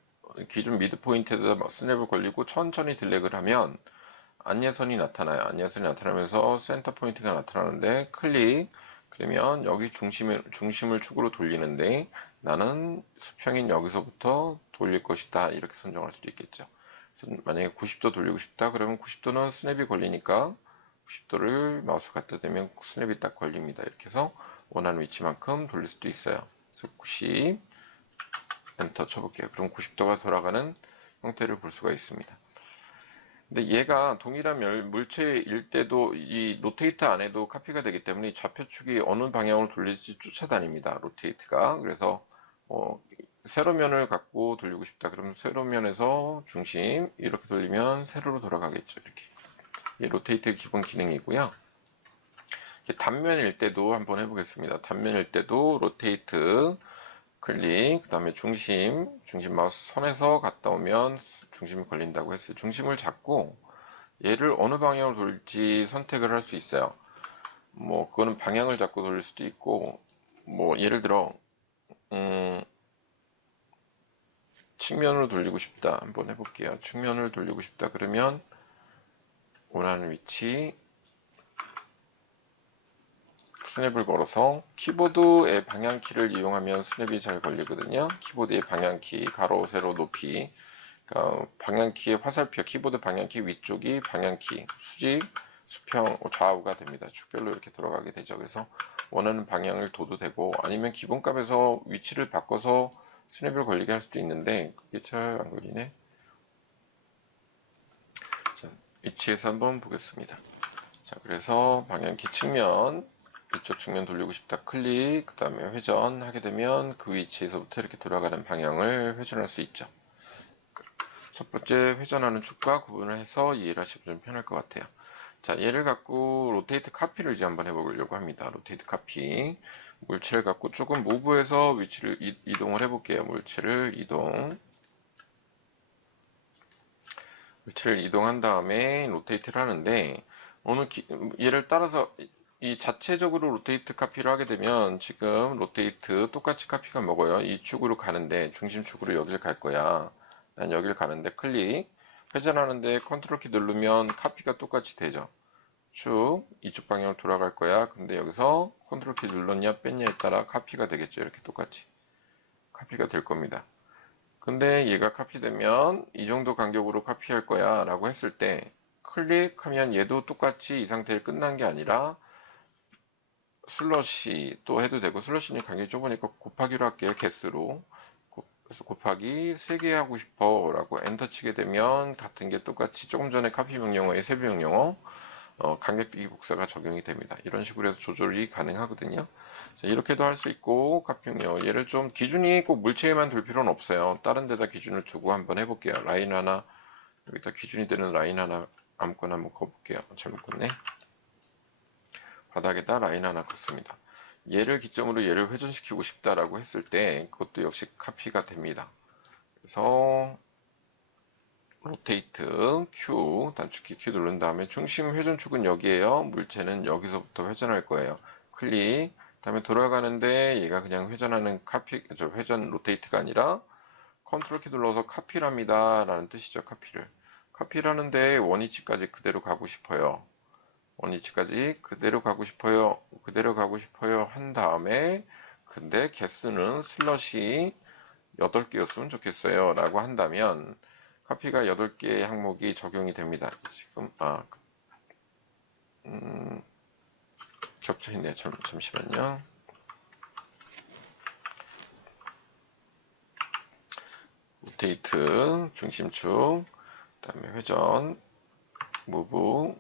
기준 미드 포인트에다 스냅을 걸리고 천천히 드래그를 하면 안예선이 나타나요. 안예선이 나타나면서 센터 포인트가 나타나는데 클릭 그러면 여기 중심을 축으로 돌리는데 나는 수평인 여기서부터 돌릴 것이다 이렇게 선정할 수도 있겠죠. 만약에 90도 돌리고 싶다 그러면 90도는 스냅이 걸리니까 90도를 마우스 갖다 대면 스냅이 딱 걸립니다. 이렇게 해서 원하는 위치만큼 돌릴 수도 있어요. 그래서 90 엔터 쳐볼게요. 그럼 90도가 돌아가는 형태를 볼 수가 있습니다. 근데 얘가 동일한 물체일 때도 이 로테이트 안에도 카피가 되기 때문에 좌표축이 어느 방향으로 돌릴지 쫓아다닙니다. 로테이트가. 그래서 세로면을 갖고 돌리고 싶다. 그러면 세로면에서 중심 이렇게 돌리면 세로로 돌아가겠죠. 이렇게. 이 로테이트의 기본 기능이고요. 단면일 때도 한번 해보겠습니다. 단면일 때도 로테이트 클릭, 그 다음에 중심 마우스 선에서 갔다 오면 중심이 걸린다고 했어요. 중심을 잡고 얘를 어느 방향으로 돌릴지 선택을 할 수 있어요. 뭐 그거는 방향을 잡고 돌릴 수도 있고, 뭐 예를 들어 측면으로 돌리고 싶다. 한번 해볼게요. 측면을 돌리고 싶다. 그러면 원하는 위치 스냅을 걸어서 키보드의 방향키를 이용하면 스냅이 잘 걸리거든요. 키보드의 방향키, 가로, 세로, 높이. 그러니까 방향키의 화살표, 키보드 방향키 위쪽이 방향키, 수직, 수평, 좌우가 됩니다. 축별로 이렇게 돌아가게 되죠. 그래서 원하는 방향을 둬도 되고 아니면 기본값에서 위치를 바꿔서 스냅을 걸리게 할 수도 있는데 그게 잘 안 걸리네. 자, 위치에서 한번 보겠습니다. 자, 그래서 방향키 측면 이쪽 측면 돌리고 싶다 클릭 그 다음에 회전 하게 되면 그 위치에서부터 이렇게 돌아가는 방향을 회전할 수 있죠. 첫 번째 회전하는 축과 구분을 해서 이해를 하시면 좀 편할 것 같아요. 자, 얘를 갖고 로테이트 카피를 이제 한번 해보려고 합니다. 로테이트 카피 물체를 갖고 조금 무브해서 위치를 이동을 해볼게요. 물체를 이동한 다음에 로테이트를 하는데 얘를 따라서 이 자체적으로 로테이트 카피를 하게 되면 지금 로테이트 똑같이 카피가 먹어요. 이 축으로 가는데 중심축으로 여기를 갈 거야. 난 여기를 가는데 클릭 회전하는데 컨트롤 키 누르면 카피가 똑같이 되죠. 쭉 이쪽 방향으로 돌아갈 거야. 근데 여기서 컨트롤 키 눌렀냐 뺐냐에 따라 카피가 되겠죠. 이렇게 똑같이 카피가 될 겁니다. 근데 얘가 카피되면 이 정도 간격으로 카피할 거야 라고 했을 때 클릭하면 얘도 똑같이 이 상태에 끝난 게 아니라 슬러시 또 해도 되고, 슬러시는 간격이 좁으니까 곱하기로 할게요. 개수로. 그래서 곱하기 3개 하고 싶어 라고 엔터 치게 되면 같은 게 똑같이 조금 전에 카피 명령어의 세부 명령어 간격대기 복사가 적용이 됩니다. 이런 식으로 해서 조절이 가능하거든요. 자, 이렇게도 할 수 있고, 카피 명령어 얘를 좀 기준이 꼭 물체에만 둘 필요는 없어요. 다른 데다 기준을 두고 한번 해볼게요. 라인 하나, 여기다 기준이 되는 라인 하나 아무거나 한번 그어볼게요. 잘못 긋네. 바닥에다 라인 하나 긋습니다. 얘를 기점으로 얘를 회전시키고 싶다라고 했을 때 그것도 역시 카피가 됩니다. 그래서 로테이트 Q 단축키 Q 누른 다음에 중심 회전축은 여기에요. 물체는 여기서부터 회전할 거예요. 클릭. 다음에 돌아가는데 얘가 그냥 회전하는 회전 로테이트가 아니라 컨트롤 키 눌러서 카피를 합니다. 라는 뜻이죠. 카피를 하는데 원위치까지 그대로 가고 싶어요. 원위치까지 그대로 가고 싶어요. 한 다음에 근데 개수는 슬롯이 8개였으면 좋겠어요. 라고 한다면 카피가 8개의 항목이 적용이 됩니다. 지금 겹쳐있네요. 잠시만요. 로테이트 중심축, 그다음에 회전, 무브.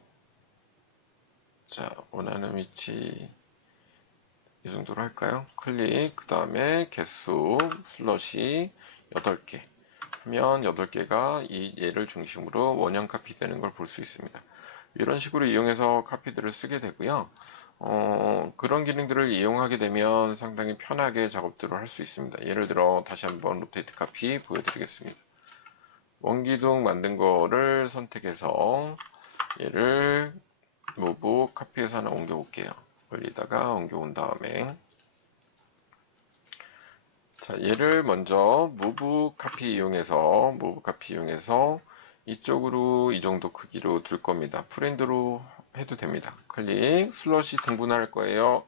자, 원하는 위치 이 정도로 할까요? 클릭, 그 다음에 개수, 슬롯이 8개 하면 8개가 얘를 중심으로 원형 카피되는 걸 볼 수 있습니다. 이런 식으로 이용해서 카피들을 쓰게 되고요. 그런 기능들을 이용하게 되면 상당히 편하게 작업들을 할 수 있습니다. 예를 들어 다시 한번 로테이트 카피 보여드리겠습니다. 원기둥 만든 거를 선택해서 얘를 무브 카피해서 하나 옮겨 볼게요. 올리다가 옮겨온 다음에 자, 얘를 먼저 무브 카피 이용해서 이쪽으로 이 정도 크기로 둘 겁니다. 프렌드로 해도 됩니다. 클릭, 슬롯이 등분할 거예요.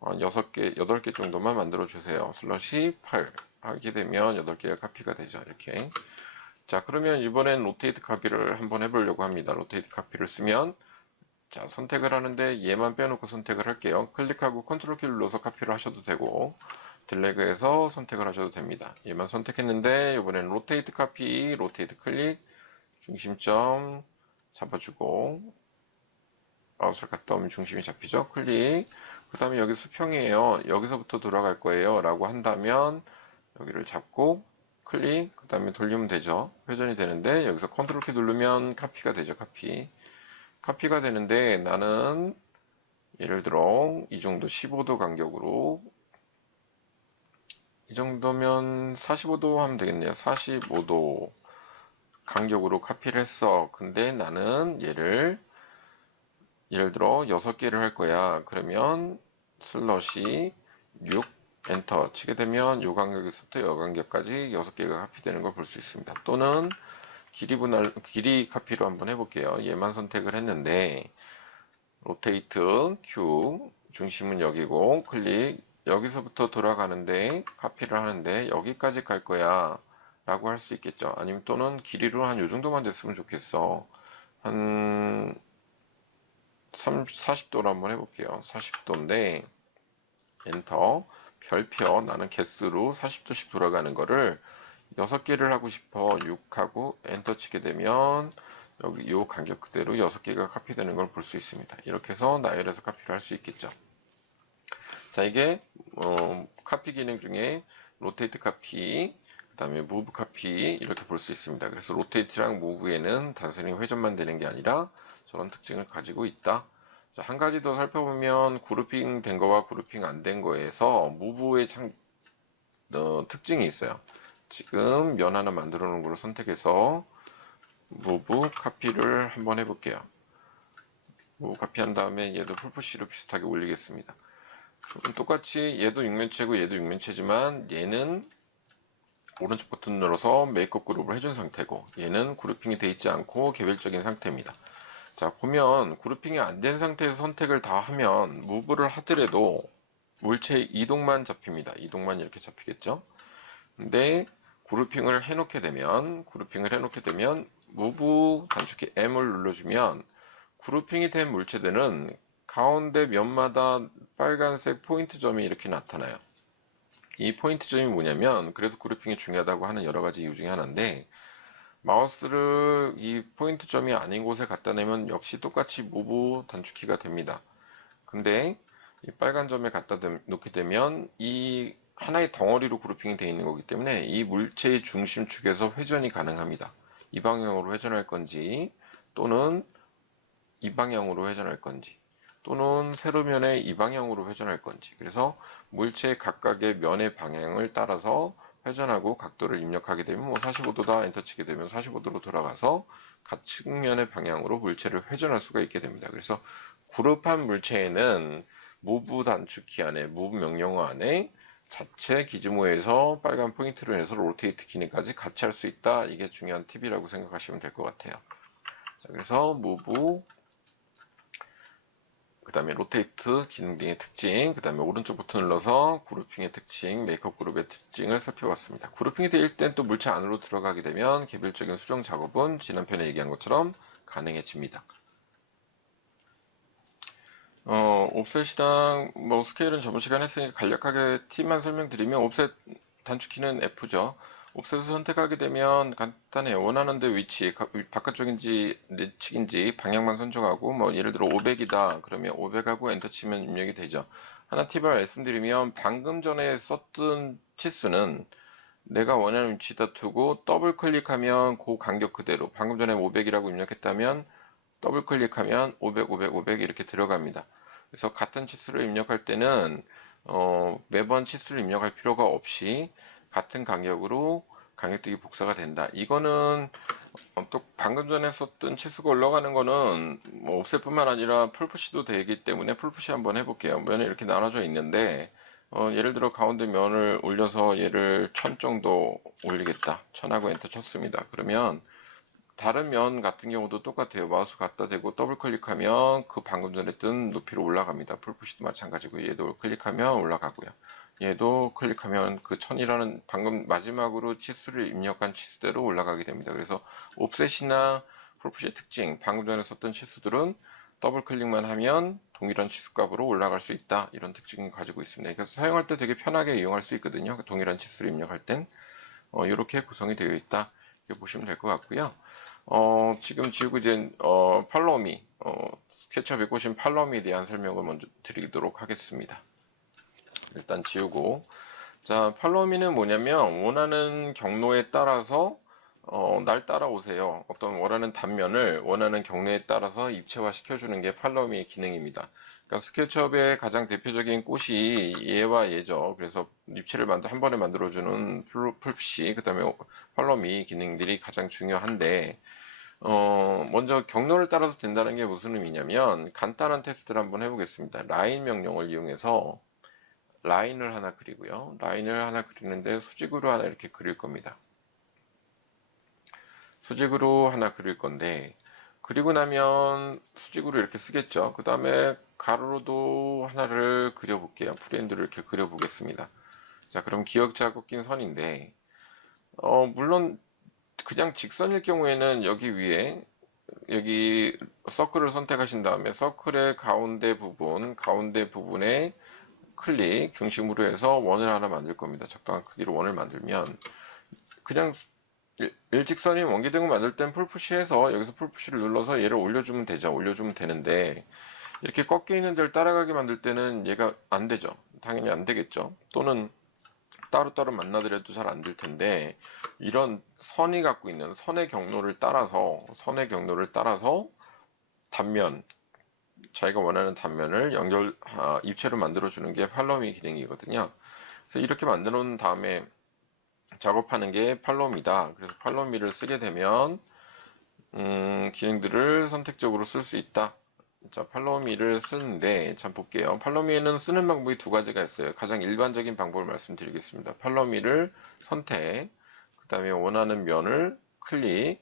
6개, 8개 정도만 만들어 주세요. 슬롯이 8 하게 되면 8개가 카피가 되죠. 이렇게. 자, 그러면 이번엔 로테이트 카피를 한번 해보려고 합니다. 로테이트 카피를 쓰면 자, 선택을 하는데 얘만 빼놓고 선택을 할게요. 클릭하고 컨트롤 키를 눌러서 카피를 하셔도 되고 드래그해서 선택을 하셔도 됩니다. 얘만 선택했는데 이번엔 로테이트 카피, 로테이트 클릭, 중심점 잡아주고 마우스를 갔다 오면 중심이 잡히죠. 클릭. 그 다음에 여기 수평이에요. 여기서부터 돌아갈 거예요. 라고 한다면 여기를 잡고 클릭, 그 다음에 돌리면 되죠. 회전이 되는데 여기서 컨트롤 키 누르면 카피가 되죠. 카피가 되는데 나는 예를 들어 이 정도 15도 간격으로 이 정도면 45도 하면 되겠네요. 45도 간격으로 카피를 했어. 근데 나는 예를 들어 6개를 할 거야. 그러면 슬롯이 6 엔터 치게 되면 요 간격에서부터 요 간격까지 6개가 카피되는 걸 볼 수 있습니다. 또는 길이 카피로 한번 해볼게요. 얘만 선택을 했는데 로테이트 Q 중심은 여기고 클릭 여기서부터 돌아가는데 카피를 하는데 여기까지 갈 거야 라고 할 수 있겠죠. 아니면 또는 길이로 한 요 정도만 됐으면 좋겠어. 한 40도로 한번 해볼게요. 40도인데 엔터 별표 나는 개수로 40도씩 돌아가는 거를 6개를 하고 싶어. 6하고 엔터 치게 되면 여기 요 간격 그대로 6개가 카피되는 걸 볼 수 있습니다. 이렇게 해서 나열해서 카피를 할 수 있겠죠. 자, 이게 카피 기능 중에 로테이트 카피, 그 다음에 무브 카피 이렇게 볼 수 있습니다. 그래서 로테이트랑 무브에는 단순히 회전만 되는 게 아니라 저런 특징을 가지고 있다. 자, 한 가지 더 살펴보면 그룹핑 된 거와 그룹핑 안 된 거에서 무브의 특징이 있어요. 지금 면 하나 만들어 놓은 걸 선택해서 무브 카피를 한번 해볼게요. 무브 카피한 다음에 얘도 풀푸시로 비슷하게 올리겠습니다. 그럼 똑같이 얘도 육면체고 얘도 육면체지만 얘는 오른쪽 버튼 눌러서 메이크업 그룹을 해준 상태고 얘는 그룹핑이 되어 있지 않고 개별적인 상태입니다. 자, 보면 그룹핑이 안 된 상태에서 선택을 다 하면 무브를 하더라도 물체 이동만 잡힙니다. 이동만 이렇게 잡히겠죠. 근데 그룹핑을 해놓게 되면 무브 단축키 M을 눌러주면 그룹핑이 된 물체들은 가운데 면마다 빨간색 포인트 점이 이렇게 나타나요. 이 포인트 점이 뭐냐면, 그래서 그룹핑이 중요하다고 하는 여러 가지 이유 중에 하나인데, 마우스를 이 포인트 점이 아닌 곳에 갖다 내면 역시 똑같이 무브 단축키가 됩니다. 근데 이 빨간 점에 갖다 놓게 되면 이 하나의 덩어리로 그룹핑이 되어 있는 거기 때문에 이 물체의 중심축에서 회전이 가능합니다. 이 방향으로 회전할 건지 또는 이 방향으로 회전할 건지 또는 세로면의 이 방향으로 회전할 건지, 그래서 물체 각각의 면의 방향을 따라서 회전하고 각도를 입력하게 되면 뭐 45도다 엔터 치게 되면 45도로 돌아가서 각 측면의 방향으로 물체를 회전할 수가 있게 됩니다. 그래서 그룹한 물체에는 무브 단축키 안에 무브 명령어 안에 자체 기즈모에서 빨간 포인트로 인해서 로테이트 기능까지 같이 할 수 있다. 이게 중요한 팁이라고 생각하시면 될 것 같아요. 자, 그래서 무브 그 다음에 로테이트 기능 등의 특징, 그 다음에 오른쪽 버튼 눌러서 그룹핑의 특징, 메이크업 그룹의 특징을 살펴봤습니다. 그룹핑이 될 땐 또 물체 안으로 들어가게 되면 개별적인 수정 작업은 지난 편에 얘기한 것처럼 가능해집니다. 옵셋이랑 뭐 스케일은 저번 시간에 했으니까 간략하게 팁만 설명드리면, 옵셋 단축키는 F죠. 옵셋을 선택하게 되면 간단해요. 원하는 데 위치, 바깥쪽인지 내측인지 방향만 선정하고, 뭐 예를 들어 500이다 그러면 500하고 엔터 치면 입력이 되죠. 하나 팁을 말씀드리면, 방금 전에 썼던 치수는 내가 원하는 위치에다 두고 더블 클릭하면 그 간격 그대로, 방금 전에 500이라고 입력했다면 더블 클릭하면 500, 500, 500 이렇게 들어갑니다. 그래서 같은 치수를 입력할 때는 매번 치수를 입력할 필요가 없이 같은 간격으로 간격대기 복사가 된다. 이거는 또 방금 전에 썼던 치수가 올라가는 거는 뭐 옵셋뿐만 아니라 풀푸시도 되기 때문에 풀푸시 한번 해볼게요. 면이 이렇게 나눠져 있는데 예를 들어 가운데 면을 올려서 얘를 1000 정도 올리겠다. 1000하고 엔터 쳤습니다. 그러면 다른 면 같은 경우도 똑같아요. 마우스 갖다 대고 더블 클릭하면 그 방금 전에 뜬 높이로 올라갑니다. 풀푸시도 마찬가지고 얘도 클릭하면 올라가고요. 얘도 클릭하면 그 1000이라는 방금 마지막으로 치수를 입력한 치수대로 올라가게 됩니다. 그래서 옵셋이나 풀푸시의 특징, 방금 전에 썼던 치수들은 더블 클릭만 하면 동일한 치수값으로 올라갈 수 있다. 이런 특징을 가지고 있습니다. 그래서 사용할 때 되게 편하게 이용할 수 있거든요. 동일한 치수를 입력할 땐 이렇게 구성이 되어 있다. 이렇게 보시면 될 것 같고요. 지금 지우고 이제 팔로우미, 스케치업에 꽂힌 팔로우미에 대한 설명을 먼저 드리도록 하겠습니다. 일단 지우고, 자, 팔로우미는 뭐냐면 원하는 경로에 따라서 날 따라오세요. 어떤 원하는 단면을 원하는 경로에 따라서 입체화 시켜주는 게 팔로우미의 기능입니다. 그러니까 스케치업의 가장 대표적인 꽃이 얘와 얘죠. 그래서 입체를 한 번에 만들어주는 풀푸시, 그 다음에 팔로우미 기능들이 가장 중요한데, 먼저 경로를 따라서 된다는 게 무슨 의미냐면, 간단한 테스트를 한번 해보겠습니다. 라인 명령을 이용해서 라인을 하나 그리고요. 라인을 하나 그리는데 수직으로 하나 이렇게 그릴 겁니다. 수직으로 하나 그릴 건데, 그리고 나면 수직으로 이렇게 쓰겠죠. 그 다음에 가로로도 하나를 그려볼게요. 프리핸드로 이렇게 그려보겠습니다. 자, 그럼 기역자가 꺾인 선인데, 물론 그냥 직선일 경우에는 여기 위에 여기 서클을 선택하신 다음에 서클의 가운데 부분에 클릭 중심으로 해서 원을 하나 만들 겁니다. 적당한 크기로 원을 만들면 그냥 일직선인 원기둥을 만들 땐 풀푸시해서 여기서 풀푸시를 눌러서 얘를 올려주면 되죠. 올려주면 되는데 이렇게 꺾여 있는 데를 따라가게 만들 때는 얘가 안 되죠. 당연히 안 되겠죠. 또는 따로따로 만나더라도 잘 안 될 텐데, 이런 선이 갖고 있는 선의 경로를 따라서 단면 자기가 원하는 단면을 입체로 만들어주는 게 팔로미 기능이거든요. 그래서 이렇게 만들어 놓은 다음에 작업하는 게 팔로미다. 그래서 팔로미를 쓰게 되면 기능들을 선택적으로 쓸 수 있다. 자, 팔로우미를 쓰는데, 참 볼게요. 팔로우미에는 쓰는 방법이 두 가지가 있어요. 가장 일반적인 방법을 말씀드리겠습니다. 팔로우미를 선택, 그 다음에 원하는 면을 클릭,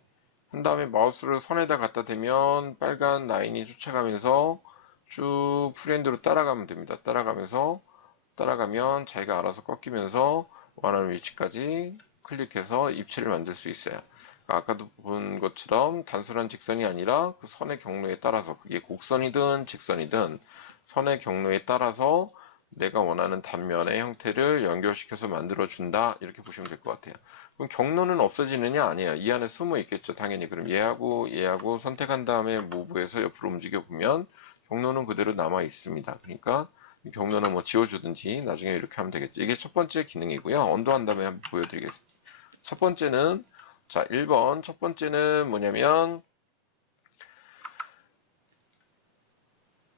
한 다음에 마우스를 선에다 갖다 대면 빨간 라인이 쫓아가면서 쭉 프렌드로 따라가면 됩니다. 따라가면 자기가 알아서 꺾이면서 원하는 위치까지 클릭해서 입체를 만들 수 있어요. 아까도 본 것처럼 단순한 직선이 아니라 그 선의 경로에 따라서 그게 곡선이든 직선이든 선의 경로에 따라서 내가 원하는 단면의 형태를 연결시켜서 만들어준다. 이렇게 보시면 될 것 같아요. 그럼 경로는 없어지느냐? 아니에요. 이 안에 숨어 있겠죠. 당연히. 그럼 얘하고 선택한 다음에 무브해서 옆으로 움직여 보면 경로는 그대로 남아 있습니다. 그러니까 이 경로는 뭐 지워주든지 나중에 이렇게 하면 되겠죠. 이게 첫 번째 기능이고요. 언도한 다음에 한번 보여드리겠습니다. 첫 번째는 자, 1번 첫 번째는 뭐냐면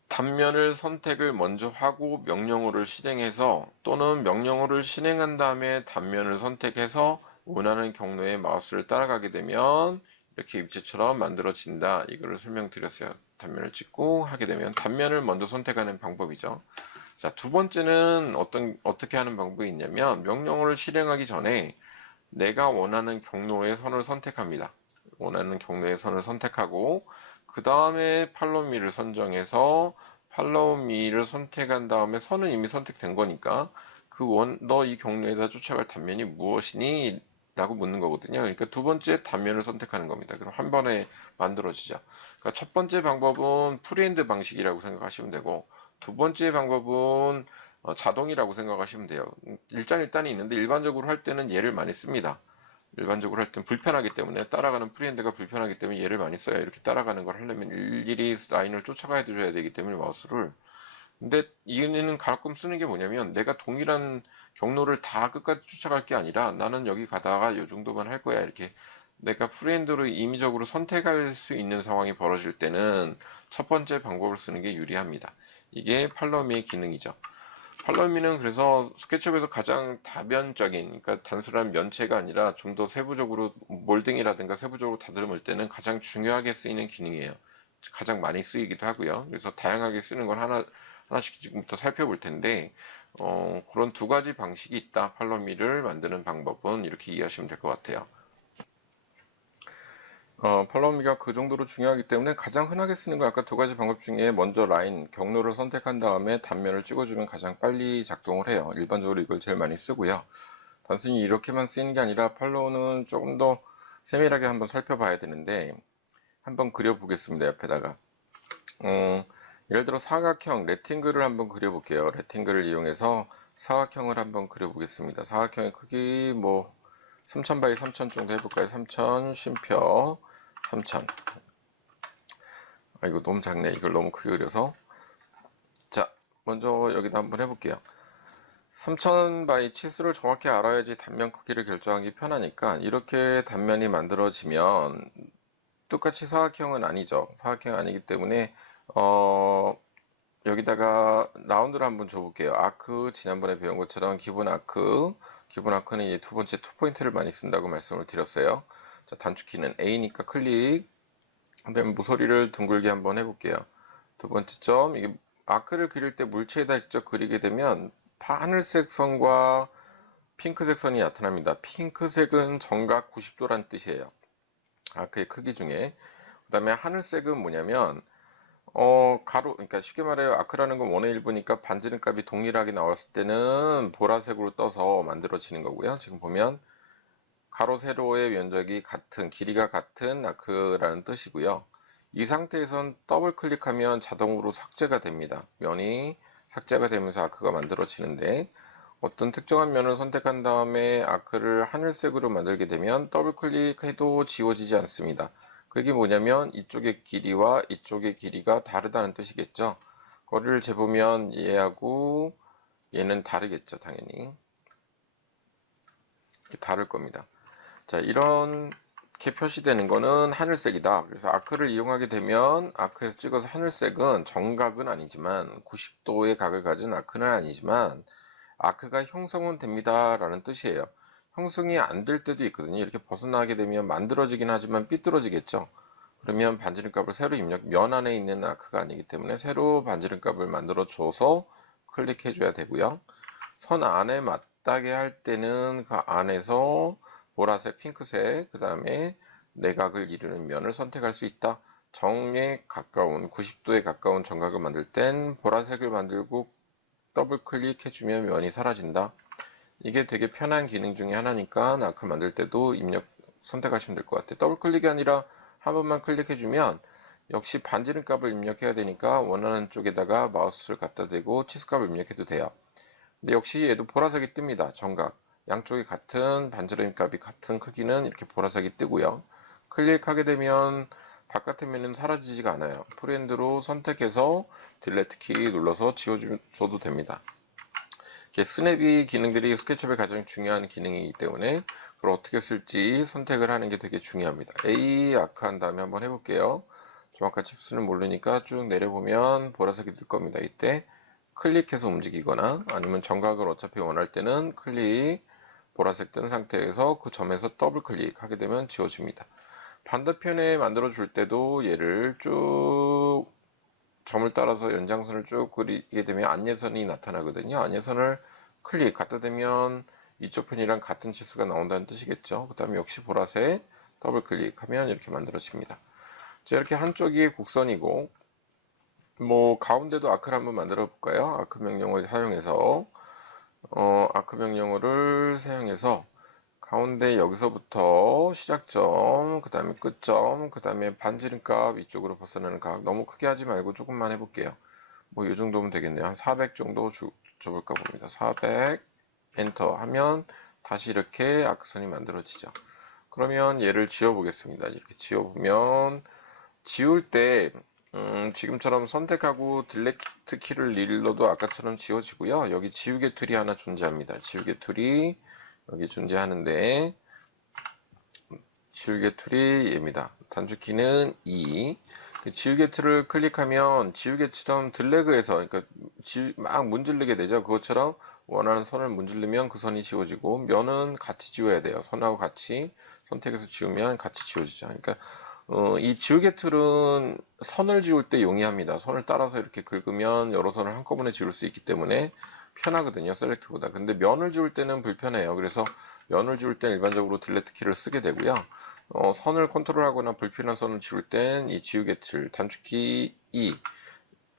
단면을 선택을 먼저 하고 명령어를 실행해서 또는 명령어를 실행한 다음에 단면을 선택해서 원하는 경로에 마우스를 따라가게 되면 이렇게 입체처럼 만들어진다. 이거를 설명드렸어요. 단면을 찍고 하게 되면 단면을 먼저 선택하는 방법이죠. 자, 두 번째는 어떻게 하는 방법이 있냐면 명령어를 실행하기 전에 내가 원하는 경로의 선을 선택합니다. 원하는 경로의 선을 선택하고 그 다음에 팔로우미를 선정해서 팔로우미를 선택한 다음에 선은 이미 선택된 거니까 너 이 경로에다 쫓아갈 단면이 무엇이니? 라고 묻는 거거든요. 그러니까 두 번째 단면을 선택하는 겁니다. 그럼 한 번에 만들어지죠. 그러니까 첫 번째 방법은 프리핸드 방식이라고 생각하시면 되고 두 번째 방법은 자동이라고 생각하시면 돼요. 일장일단이 있는데 일반적으로 할 때는 얘를 많이 씁니다. 일반적으로 할 때는 불편하기 때문에 따라가는 프리핸드가 불편하기 때문에 얘를 많이 써요. 이렇게 따라가는 걸 하려면 일일이 라인을 쫓아가야 줘야 되기 때문에 마우스를. 근데 이은이는 가끔 쓰는 게 뭐냐면 내가 동일한 경로를 다 끝까지 쫓아갈 게 아니라 나는 여기 가다가 이 정도만 할 거야. 이렇게 내가 프리핸드로 임의적으로 선택할 수 있는 상황이 벌어질 때는 첫 번째 방법을 쓰는 게 유리합니다. 이게 팔로미의 기능이죠. 팔로미는 그래서 스케치업에서 가장 다변적인, 그러니까 단순한 면체가 아니라 좀 더 세부적으로 몰딩이라든가 세부적으로 다듬을 때는 가장 중요하게 쓰이는 기능이에요. 가장 많이 쓰이기도 하고요. 그래서 다양하게 쓰는 걸 하나씩 지금부터 살펴볼 텐데, 그런 두 가지 방식이 있다. 팔로미를 만드는 방법은 이렇게 이해하시면 될 것 같아요. 팔로우미가 그 정도로 중요하기 때문에 가장 흔하게 쓰는 건 아까 두 가지 방법 중에 먼저 라인, 경로를 선택한 다음에 단면을 찍어주면 가장 빨리 작동을 해요. 일반적으로 이걸 제일 많이 쓰고요. 단순히 이렇게만 쓰이는 게 아니라 팔로우는 조금 더 세밀하게 한번 살펴봐야 되는데 한번 그려보겠습니다. 옆에다가. 예를 들어 사각형, 레팅글을 한번 그려볼게요. 레팅글을 이용해서 사각형을 한번 그려보겠습니다. 사각형의 크기 뭐 3000 바이 3000 정도 해볼까요? 3000 쉼표 3000. 아, 이거 너무 작네. 이걸 너무 크게 그려서. 자, 먼저 여기다 한번 해볼게요. 3000 바이 치수를 정확히 알아야지 단면 크기를 결정하기 편하니까 이렇게 단면이 만들어지면 똑같이 사각형은 아니죠. 사각형 아니기 때문에 여기다가 라운드를 한번 줘볼게요. 아크 지난번에 배운 것처럼 기본 아크는 이제 두 번째 투 포인트를 많이 쓴다고 말씀을 드렸어요. 자, 단축키는 A니까 클릭. 그다음에 모서리를 둥글게 한번 해볼게요. 두 번째 점, 이게 아크를 그릴 때 물체에다 직접 그리게 되면 하늘색 선과 핑크색 선이 나타납니다. 핑크색은 정각 90도란 뜻이에요. 아크의 크기 중에. 그 다음에 하늘색은 뭐냐면 그러니까 쉽게 말해요. 아크라는 건 원의 일부니까 반지름 값이 동일하게 나왔을 때는 보라색으로 떠서 만들어지는 거고요. 지금 보면 가로 세로의 면적이 같은, 길이가 같은 아크라는 뜻이고요. 이 상태에선 더블 클릭하면 자동으로 삭제가 됩니다. 면이 삭제가 되면서 아크가 만들어지는데 어떤 특정한 면을 선택한 다음에 아크를 하늘색으로 만들게 되면 더블 클릭해도 지워지지 않습니다. 그게 뭐냐면 이쪽의 길이와 이쪽의 길이가 다르다는 뜻이겠죠. 거리를 재보면 얘하고 얘는 다르겠죠, 당연히. 다를 겁니다. 자, 이런 이렇게 표시되는 거는 하늘색이다. 그래서 아크를 이용하게 되면 아크에서 찍어서 하늘색은 정각은 아니지만 90도의 각을 가진 아크는 아니지만 아크가 형성은 됩니다 라는 뜻이에요. 형성이 안 될 때도 있거든요. 이렇게 벗어나게 되면 만들어지긴 하지만 삐뚤어지겠죠. 그러면 반지름값을 새로 입력, 면 안에 있는 아크가 아니기 때문에 새로 반지름값을 만들어 줘서 클릭해 줘야 되고요. 선 안에 맞닿게 할 때는 그 안에서 보라색, 핑크색, 그 다음에 내각을 이루는 면을 선택할 수 있다. 정에 가까운 90도에 가까운 정각을 만들 땐 보라색을 만들고 더블 클릭해주면 면이 사라진다. 이게 되게 편한 기능 중에 하나니까 아크를 만들 때도 입력 선택하시면 될 것 같아요. 더블 클릭이 아니라 한 번만 클릭해주면 역시 반지름 값을 입력해야 되니까 원하는 쪽에다가 마우스를 갖다 대고 치수값을 입력해도 돼요. 근데 역시 얘도 보라색이 뜹니다. 정각. 양쪽이 같은 반지름 값이 같은 크기는 이렇게 보라색이 뜨고요. 클릭하게 되면 바깥의 면은 사라지지가 않아요. 프리핸드로 선택해서 딜레트 키 눌러서 지워줘도 됩니다. 스냅이 기능들이 스케치업의 가장 중요한 기능이기 때문에 그걸 어떻게 쓸지 선택을 하는 게 되게 중요합니다. A 아크 한 다음에 한번 해볼게요. 정확한 칩수는 모르니까 쭉 내려보면 보라색이 뜰 겁니다. 이때 클릭해서 움직이거나 아니면 정각을 어차피 원할 때는 클릭 보라색 뜬 상태에서 그 점에서 더블 클릭하게 되면 지워집니다. 반대편에 만들어 줄 때도 얘를 쭉 점을 따라서 연장선을 쭉 그리게 되면 안예선이 나타나거든요. 안예선을 클릭 갖다 대면 이쪽 편이랑 같은 치수가 나온다는 뜻이겠죠. 그 다음에 역시 보라색 더블 클릭하면 이렇게 만들어집니다. 자, 이렇게 한쪽이 곡선이고 뭐 가운데도 아크를 한번 만들어 볼까요? 아크 명령어를 사용해서 아크 명령어를 사용해서 가운데 여기서부터 시작점, 그 다음에 끝점, 그 다음에 반지름값 이쪽으로 벗어나는 각 너무 크게 하지 말고 조금만 해볼게요. 뭐 이 정도면 되겠네요. 한 400 정도 줘볼까 봅니다. 400 엔터 하면 다시 이렇게 아크선이 만들어지죠. 그러면 얘를 지워보겠습니다. 이렇게 지워보면 지울 때 지금처럼 선택하고 딜레트 키를 눌러도 아까처럼 지워지고요. 여기 지우개 툴이 하나 존재합니다. 지우개 툴이 여기 존재하는데 지우개 툴이 얘입니다. 단축키는 2. 지우개 툴을 클릭하면 지우개처럼 드래그해서 그러니까 막 문지르게 되죠. 그것처럼 원하는 선을 문지르면 그 선이 지워지고 면은 같이 지워야 돼요. 선하고 같이 선택해서 지우면 같이 지워지죠. 그러니까 이 지우개 툴은 선을 지울 때 용이합니다. 선을 따라서 이렇게 긁으면 여러 선을 한꺼번에 지울 수 있기 때문에 편하거든요. 셀렉트보다. 근데 면을 지울 때는 불편해요. 그래서 면을 지울 때는 일반적으로 딜레트 키를 쓰게 되고요. 선을 컨트롤하거나 불필요한 선을 지울 땐 이 지우개 툴 단축키 2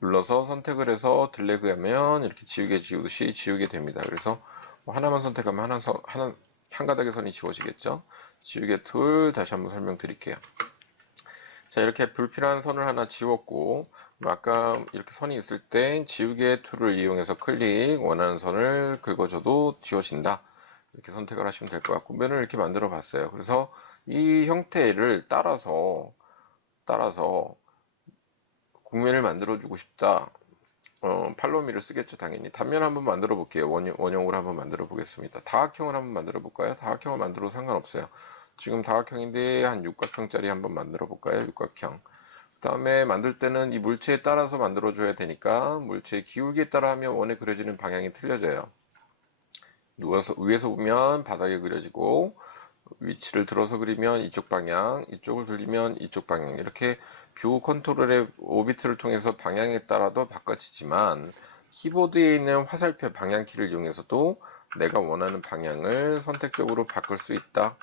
눌러서 선택을 해서 드래그하면 이렇게 지우개 지우듯이 지우게 됩니다. 그래서 하나만 선택하면 한 가닥의 선이 지워지겠죠. 지우개 툴 다시 한번 설명드릴게요. 자, 이렇게 불필요한 선을 하나 지웠고 아까 이렇게 선이 있을 때 지우개 툴을 이용해서 클릭 원하는 선을 긁어줘도 지워진다. 이렇게 선택을 하시면 될 것 같고 면을 이렇게 만들어 봤어요. 그래서 이 형태를 따라서 곡면을 만들어 주고 싶다. 팔로미를 쓰겠죠, 당연히. 단면 한번 만들어 볼게요. 원형으로 한번 만들어 보겠습니다. 다각형을 한번 만들어 볼까요? 다각형을 만들어도 상관없어요. 지금 다각형인데 한 육각형짜리 한번 만들어 볼까요? 육각형. 그 다음에 만들 때는 이 물체에 따라서 만들어 줘야 되니까 물체의 기울기에 따라 하면 원에 그려지는 방향이 틀려져요. 누워서 위에서 보면 바닥에 그려지고 위치를 들어서 그리면 이쪽 방향, 이쪽을 돌리면 이쪽 방향 이렇게 뷰 컨트롤의 오비트를 통해서 방향에 따라도 바꿔지지만 키보드에 있는 화살표 방향키를 이용해서도 내가 원하는 방향을 선택적으로 바꿀 수 있다.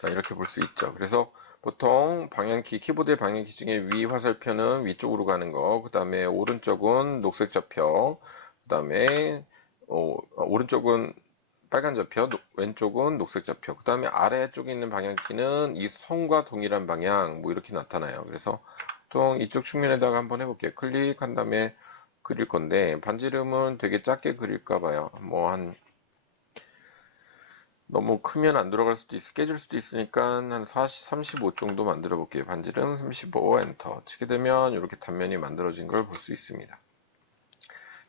자, 이렇게 볼 수 있죠. 그래서 보통 방향키, 키보드의 방향키 중에 위 화살표는 위쪽으로 가는 거, 그 다음에 오른쪽은 녹색 좌표, 그 다음에 오른쪽은 빨간 좌표, 왼쪽은 녹색 좌표, 그 다음에 아래쪽에 있는 방향키는 이 선과 동일한 방향, 뭐 이렇게 나타나요. 그래서 보통 이쪽 측면에다가 한번 해볼게요. 클릭한 다음에 그릴 건데, 반지름은 되게 작게 그릴까 봐요. 너무 크면 안 들어갈 수도 깨질 수도 있으니까 한 35 정도 만들어 볼게요. 반지름 35 엔터 치게 되면 이렇게 단면이 만들어진 걸 볼 수 있습니다.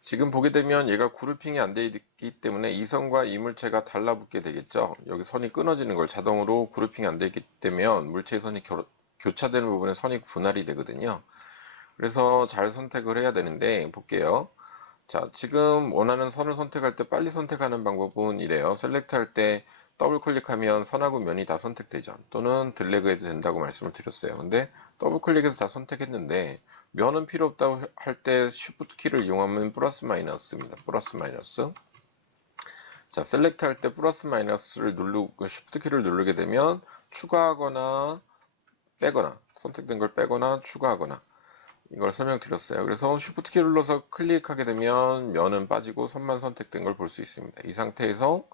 지금 보게 되면 얘가 그루핑이 안 되어 있기 때문에 이 선과 이 물체가 달라붙게 되겠죠. 여기 선이 끊어지는 걸 자동으로 그루핑이 안 되어 있기 때문에 물체의 선이 교차되는 부분에 선이 분할이 되거든요. 그래서 잘 선택을 해야 되는데 볼게요. 자, 지금 원하는 선을 선택할 때 빨리 선택하는 방법은 이래요. 셀렉트 할 때 더블 클릭하면 선하고 면이 다 선택되죠. 또는 드래그 해도 된다고 말씀을 드렸어요. 근데 더블 클릭해서 다 선택했는데 면은 필요 없다고 할 때 쉬프트 키를 이용하면 플러스 마이너스입니다. 플러스 마이너스. 자, 셀렉트 할 때 플러스 마이너스를 누르고 쉬프트 키를 누르게 되면 추가하거나 빼거나 선택된 걸 빼거나 추가하거나 이걸 설명드렸어요. 그래서 쉬프트 키 눌러서 클릭하게 되면 면은 빠지고 선만 선택된 걸 볼 수 있습니다. 이 상태에서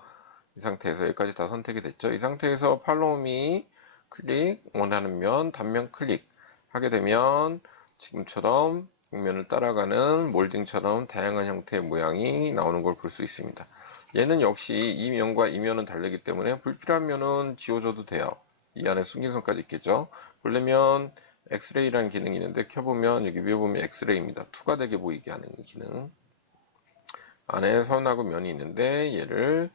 여기까지 다 선택이 됐죠. 이 상태에서 팔로우 미 클릭, 원하는 면, 단면 클릭 하게 되면 지금처럼 벽면을 따라가는 몰딩처럼 다양한 형태의 모양이 나오는 걸 볼 수 있습니다. 얘는 역시 이 면과 이 면은 다르기 때문에 불필요한 면은 지워줘도 돼요. 이 안에 숨긴선까지 있겠죠. 그러려면 엑스레이라는 기능이 있는데 켜보면 여기 위에 보면 엑스레이입니다. 투가 되게 보이게 하는 기능. 안에 선하고 면이 있는데 얘를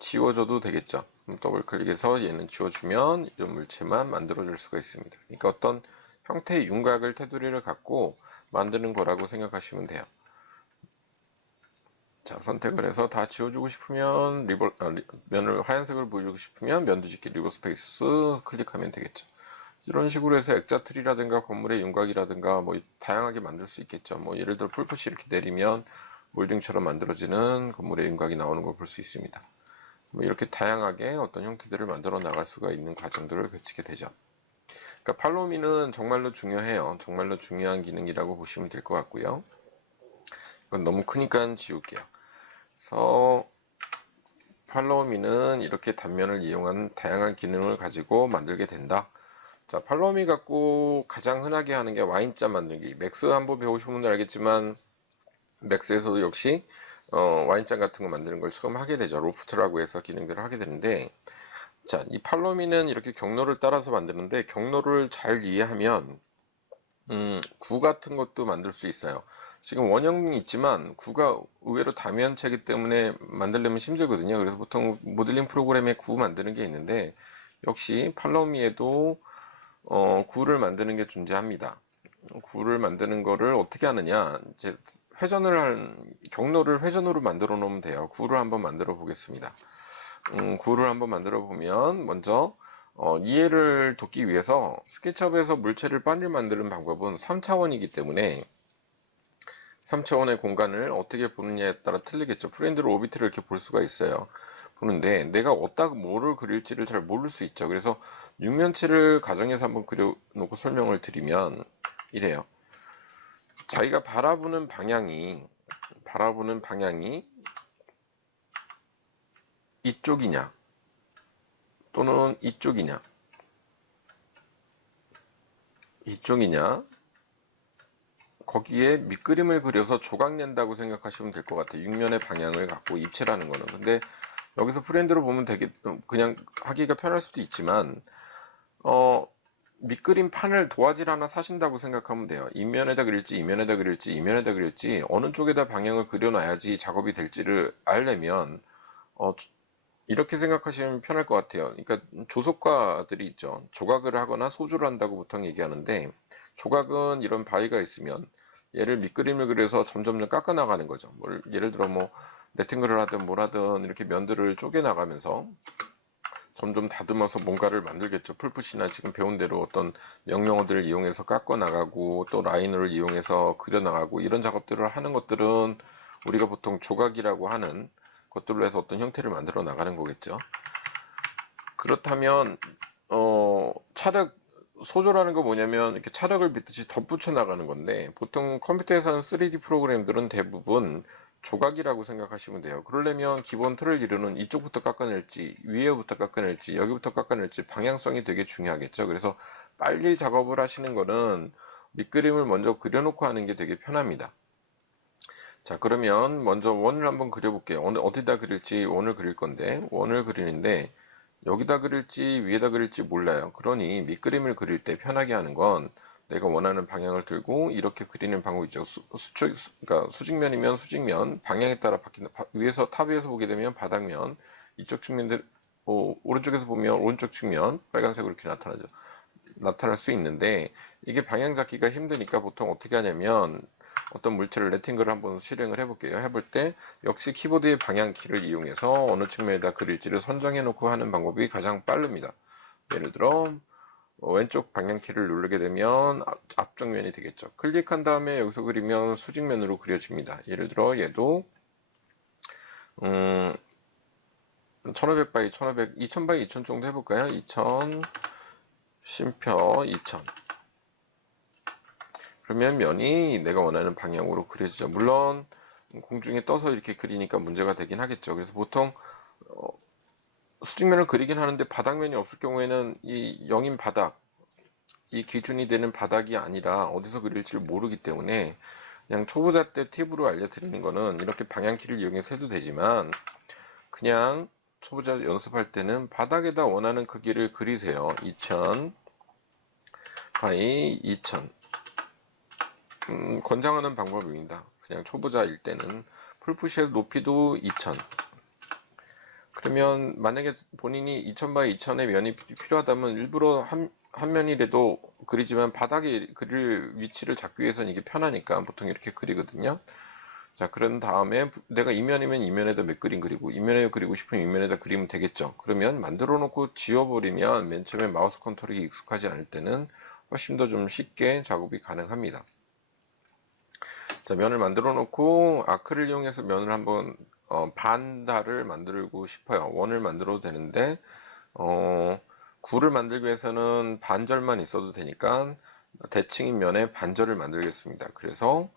지워줘도 되겠죠. 더블 클릭해서 얘는 지워주면 이런 물체만 만들어줄 수가 있습니다. 그러니까 어떤 형태의 윤곽을 테두리를 갖고 만드는 거라고 생각하시면 돼요. 자, 선택을 해서 다 지워주고 싶으면 면을 하얀색으로 보여주고 싶으면 면 뒤집기 리버 스페이스 클릭하면 되겠죠. 이런 식으로 해서 액자트리라든가 건물의 윤곽이라든가 뭐 다양하게 만들 수 있겠죠. 뭐 예를 들어 풀푸시 이렇게 내리면 몰딩처럼 만들어지는 건물의 윤곽이 나오는 걸 볼 수 있습니다. 뭐 이렇게 다양하게 어떤 형태들을 만들어 나갈 수가 있는 과정들을 거치게 되죠. 그러니까 팔로우미는 정말로 중요해요. 정말로 중요한 기능이라고 보시면 될 것 같고요. 이건 너무 크니까 지울게요. 그래서 팔로우미는 이렇게 단면을 이용한 다양한 기능을 가지고 만들게 된다. 자, 팔로우미 갖고 가장 흔하게 하는 게 Y자 만들기. 맥스 한번 배우신 분들 알겠지만 맥스에서도 역시 Y자 같은 거 만드는 걸 처음 하게 되죠. 로프트라고 해서 기능들을 하게 되는데, 자, 이 팔로우미는 이렇게 경로를 따라서 만드는데 경로를 잘 이해하면 구 같은 것도 만들 수 있어요. 지금 원형이 있지만 구가 의외로 다면체이기 때문에 만들려면 힘들거든요. 그래서 보통 모델링 프로그램에 구 만드는 게 있는데 역시 팔로우미에도 구를 만드는 게 존재합니다. 구를 만드는 거를 어떻게 하느냐, 이제 경로를 회전으로 만들어 놓으면 돼요. 구를 한번 만들어 보겠습니다. 구를 한번 만들어 보면 먼저 이해를 돕기 위해서 스케치업에서 물체를 빨리 만드는 방법은 3차원이기 때문에 3차원의 공간을 어떻게 보느냐에 따라 틀리겠죠. 프렌드로 오비트를 이렇게 볼 수가 있어요. 보는데 내가 어디다가 뭐를 그릴지를 잘 모를 수 있죠. 그래서 육면체를 가정해서 한번 그려놓고 설명을 드리면 이래요. 자기가 바라보는 방향이 이쪽이냐 또는 이쪽이냐 거기에 밑그림을 그려서 조각 낸다고 생각하시면 될 것 같아요. 육면의 방향을 갖고 입체라는 거는. 근데 여기서 프렌드로 보면 되게 그냥 하기가 편할 수도 있지만 밑그림 판을 도화지 하나 사신다고 생각하면 돼요. 이면에다 그릴지 이면에다 그릴지 이면에다 그릴지 어느 쪽에다 방향을 그려놔야지 작업이 될지를 알려면 이렇게 생각하시면 편할 것 같아요. 그러니까 조속가들이 있죠. 조각을 하거나 소조를 한다고 보통 얘기하는데 조각은 이런 바위가 있으면 얘를 밑그림을 그려서 점점 깎아 나가는 거죠. 예를 들어 뭐 레팅글을 하든 뭘 하든 이렇게 면들을 쪼개 나가면서 점점 다듬어서 뭔가를 만들겠죠. 풀풋이나 지금 배운 대로 어떤 명령어들을 이용해서 깎아 나가고 또 라이너를 이용해서 그려 나가고 이런 작업들을 하는 것들은 우리가 보통 조각이라고 하는 것들로 해서 어떤 형태를 만들어 나가는 거겠죠. 그렇다면 소조라는 거 뭐냐면 이렇게 차력을 빗듯이 덧붙여 나가는 건데 보통 컴퓨터에서 하는 3D 프로그램들은 대부분 조각이라고 생각하시면 돼요. 그러려면 기본 틀을 이루는 이쪽부터 깎아낼지 위에부터 깎아낼지 여기부터 깎아낼지 방향성이 되게 중요하겠죠. 그래서 빨리 작업을 하시는 거는 밑그림을 먼저 그려놓고 하는 게 되게 편합니다. 자, 그러면 먼저 원을 한번 그려볼게요. 어디다 그릴지 원을 그릴 건데 원을 그리는데 여기다 그릴지 위에다 그릴지 몰라요. 그러니 밑그림을 그릴 때 편하게 하는 건 내가 원하는 방향을 들고 이렇게 그리는 방법이죠. 그러니까 수직면이면 수직면, 방향에 따라 바뀐다. 위에서 탑 위에서 보게 되면 바닥면, 이쪽 측면들 오른쪽에서 보면 오른쪽 측면 빨간색으로 이렇게 나타날 수 있는데, 이게 방향 잡기가 힘드니까 보통 어떻게 하냐면 어떤 물체를 레팅글을 한번 실행을 해볼게요. 해볼 때 역시 키보드의 방향키를 이용해서 어느 측면에다 그릴지를 선정해 놓고 하는 방법이 가장 빠릅니다. 예를 들어 왼쪽 방향키를 누르게 되면 앞쪽면이 되겠죠. 클릭한 다음에 여기서 그리면 수직면으로 그려집니다. 예를 들어 얘도 1500 바이 1500, 2000 바이 2000 정도 해볼까요? 2000 쉼표 2000. 그러면 면이 내가 원하는 방향으로 그려지죠. 물론 공중에 떠서 이렇게 그리니까 문제가 되긴 하겠죠. 그래서 보통 수직면을 그리긴 하는데 바닥면이 없을 경우에는 이 영인 바닥, 이 기준이 되는 바닥이 아니라 어디서 그릴지를 모르기 때문에 그냥 초보자 때 팁으로 알려드리는 거는 이렇게 방향키를 이용해서 해도 되지만, 그냥 초보자 연습할 때는 바닥에다 원하는 크기를 그리세요. 2000 바이 2000. 권장하는 방법입니다. 그냥 초보자일 때는 풀푸시의 높이도 2000. 그러면 만약에 본인이 2000 바이 2000의 면이 필요하다면 일부러 한 면이라도 그리지만 바닥에 그릴 위치를 잡기 위해서는 이게 편하니까 보통 이렇게 그리거든요. 자, 그런 다음에 내가 이면이면 이면에다 몇 그림 그리고, 이면에 그리고 싶으면 이면에다 그리면 되겠죠. 그러면 만들어 놓고 지워버리면 맨 처음에 마우스 컨트롤이 익숙하지 않을 때는 훨씬 더 좀 쉽게 작업이 가능합니다. 자, 면을 만들어 놓고 아크를 이용해서 면을 한번 반달을 만들고 싶어요. 원을 만들어도 되는데 구를 만들기 위해서는 반절만 있어도 되니까 대칭인 면에 반절을 만들겠습니다. 그래서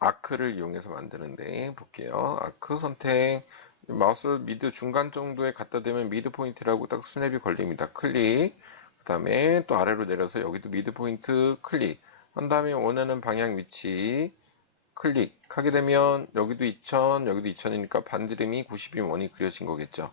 아크를 이용해서 만드는데 볼게요. 아크 선택, 마우스 미드 중간 정도에 갖다 대면 미드 포인트라고 딱 스냅이 걸립니다. 클릭, 그 다음에 또 아래로 내려서 여기도 미드 포인트 클릭 한 다음에 원하는 방향 위치 클릭하게 되면 여기도 2000, 여기도 2000이니까 반지름이 90인 원이 그려진 거겠죠.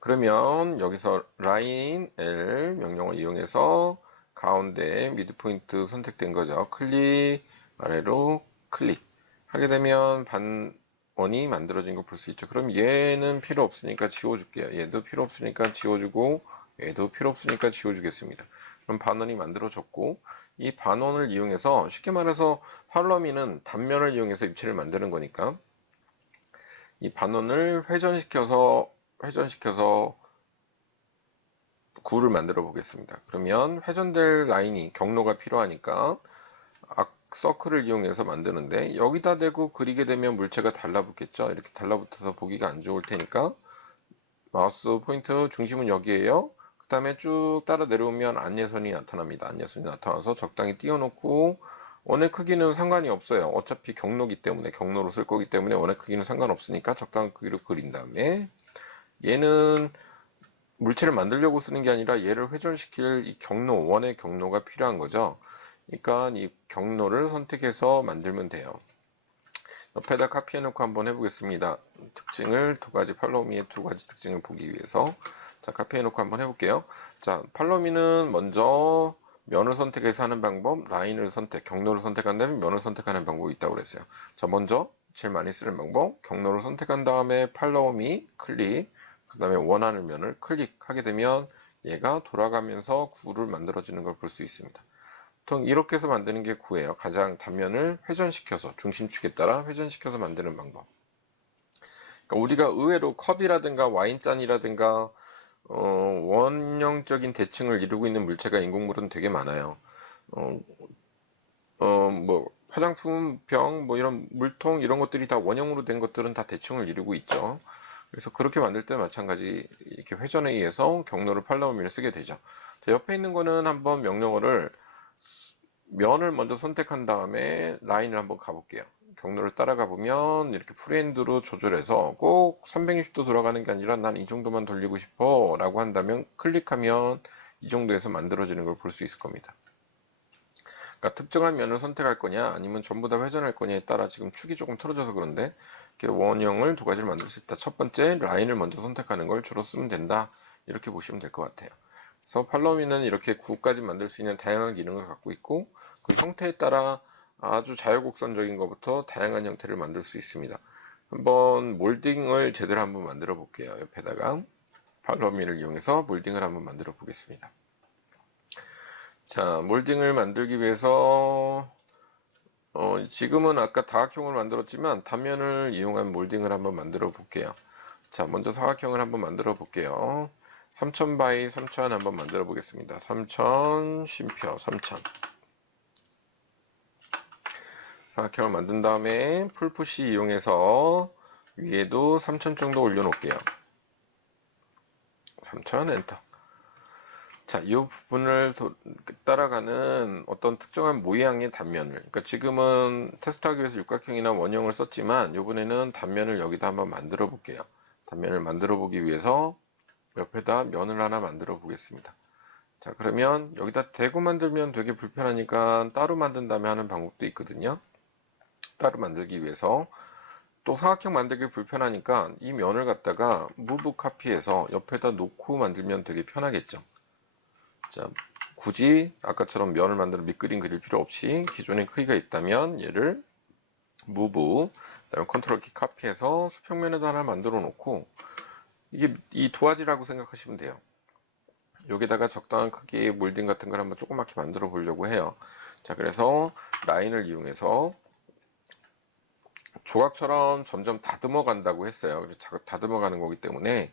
그러면 여기서 라인 L 명령을 이용해서 가운데 미드포인트 선택된 거죠. 클릭, 아래로 클릭 하게 되면 반원이 만들어진 거 볼 수 있죠. 그럼 얘는 필요 없으니까 지워줄게요. 얘도 필요 없으니까 지워주고, 얘도 필요 없으니까 지워주겠습니다. 그럼 반원이 만들어졌고, 이 반원을 이용해서 쉽게 말해서 팔로미는 단면을 이용해서 입체를 만드는 거니까 이 반원을 회전시켜서 구를 만들어 보겠습니다. 그러면 회전될 라인이 경로가 필요하니까 서클을 이용해서 만드는데, 여기다 대고 그리게 되면 물체가 달라붙겠죠. 이렇게 달라붙어서 보기가 안 좋을 테니까 마우스 포인트 중심은 여기에요. 그 다음에 쭉 따라 내려오면 안예선이 나타납니다. 안예선이 나타나서 적당히 띄워놓고, 원의 크기는 상관이 없어요. 어차피 경로기 때문에, 경로로 쓸 거기 때문에 원의 크기는 상관없으니까 적당한 크기로 그린 다음에, 얘는 물체를 만들려고 쓰는 게 아니라 얘를 회전시킬 이 경로, 원의 경로가 필요한 거죠. 그러니까 이 경로를 선택해서 만들면 돼요. 옆에다 카피해 놓고 한번 해보겠습니다. 특징을 두 가지, 팔로우미의 두 가지 특징을 보기 위해서. 자, 카피해 놓고 한번 해볼게요. 자, 팔로우미는 먼저 면을 선택해서 하는 방법, 라인을 경로를 선택한 다음에 면을 선택하는 방법이 있다고 그랬어요. 자, 먼저 제일 많이 쓰는 방법, 경로를 선택한 다음에 팔로우미 클릭, 그 다음에 원하는 면을 클릭하게 되면 얘가 돌아가면서 구를 만들어지는 걸 볼 수 있습니다. 보통 이렇게 해서 만드는 게 구예요. 가장 단면을 회전시켜서, 중심축에 따라 회전시켜서 만드는 방법. 그러니까 우리가 의외로 컵이라든가 와인잔이라든가 원형적인 대칭을 이루고 있는 물체가 인공물은 되게 많아요. 뭐 화장품병, 뭐 이런 물통 이런 것들이 다 원형으로 된 것들은 다 대칭을 이루고 있죠. 그래서 그렇게 만들 때 마찬가지 이렇게 회전에 의해서 경로를 팔로우미를 쓰게 되죠. 자, 옆에 있는 거는 한번 명령어를 면을 먼저 선택한 다음에 라인을 한번 가볼게요. 경로를 따라가 보면 이렇게 프리핸드로 조절해서 꼭 360도 돌아가는 게 아니라 난 이 정도만 돌리고 싶어 라고 한다면 클릭하면 이 정도에서 만들어지는 걸 볼 수 있을 겁니다. 그러니까 특정한 면을 선택할 거냐 아니면 전부 다 회전할 거냐에 따라 지금 축이 조금 틀어져서 그런데 이렇게 원형을 두 가지를 만들 수 있다. 첫 번째, 라인을 먼저 선택하는 걸 주로 쓰면 된다. 이렇게 보시면 될 것 같아요. 그래서 팔로미는 이렇게 구까지 만들 수 있는 다양한 기능을 갖고 있고 그 형태에 따라 아주 자유곡선적인 것부터 다양한 형태를 만들 수 있습니다. 한번 몰딩을 제대로 한번 만들어 볼게요. 옆에다가 팔로미를 이용해서 몰딩을 한번 만들어 보겠습니다. 자, 몰딩을 만들기 위해서 지금은 아까 다각형을 만들었지만 단면을 이용한 몰딩을 한번 만들어 볼게요. 자, 먼저 사각형을 한번 만들어 볼게요. 3000 바이 3000 한번 만들어 보겠습니다. 3000 쉼표 3000 사각형을 만든 다음에 풀푸시 이용해서 위에도 3000 정도 올려 놓을게요. 3000 엔터. 자, 이 부분을 따라가는 어떤 특정한 모양의 단면을, 그러니까 지금은 테스트하기 위해서 육각형이나 원형을 썼지만 이번에는 단면을 여기다 한번 만들어 볼게요. 단면을 만들어 보기 위해서 옆에다 면을 하나 만들어 보겠습니다. 자, 그러면 여기다 대고 만들면 되게 불편하니까 따로 만든 다음에 하는 방법도 있거든요. 따로 만들기 위해서 또 사각형 만들기 불편하니까 이 면을 갖다가 무브 카피해서 옆에다 놓고 만들면 되게 편하겠죠. 자, 굳이 아까처럼 면을 만들어 밑그림 그릴 필요 없이 기존에 크기가 있다면 얘를 무브, 그다음에 컨트롤 키 카피해서 수평면에다 하나 만들어 놓고 이게 이 도화지라고 생각하시면 돼요. 여기다가 적당한 크기의 몰딩 같은 걸 한번 조그맣게 만들어 보려고 해요. 자, 그래서 라인을 이용해서 조각처럼 점점 다듬어 간다고 했어요. 다듬어 가는 거기 때문에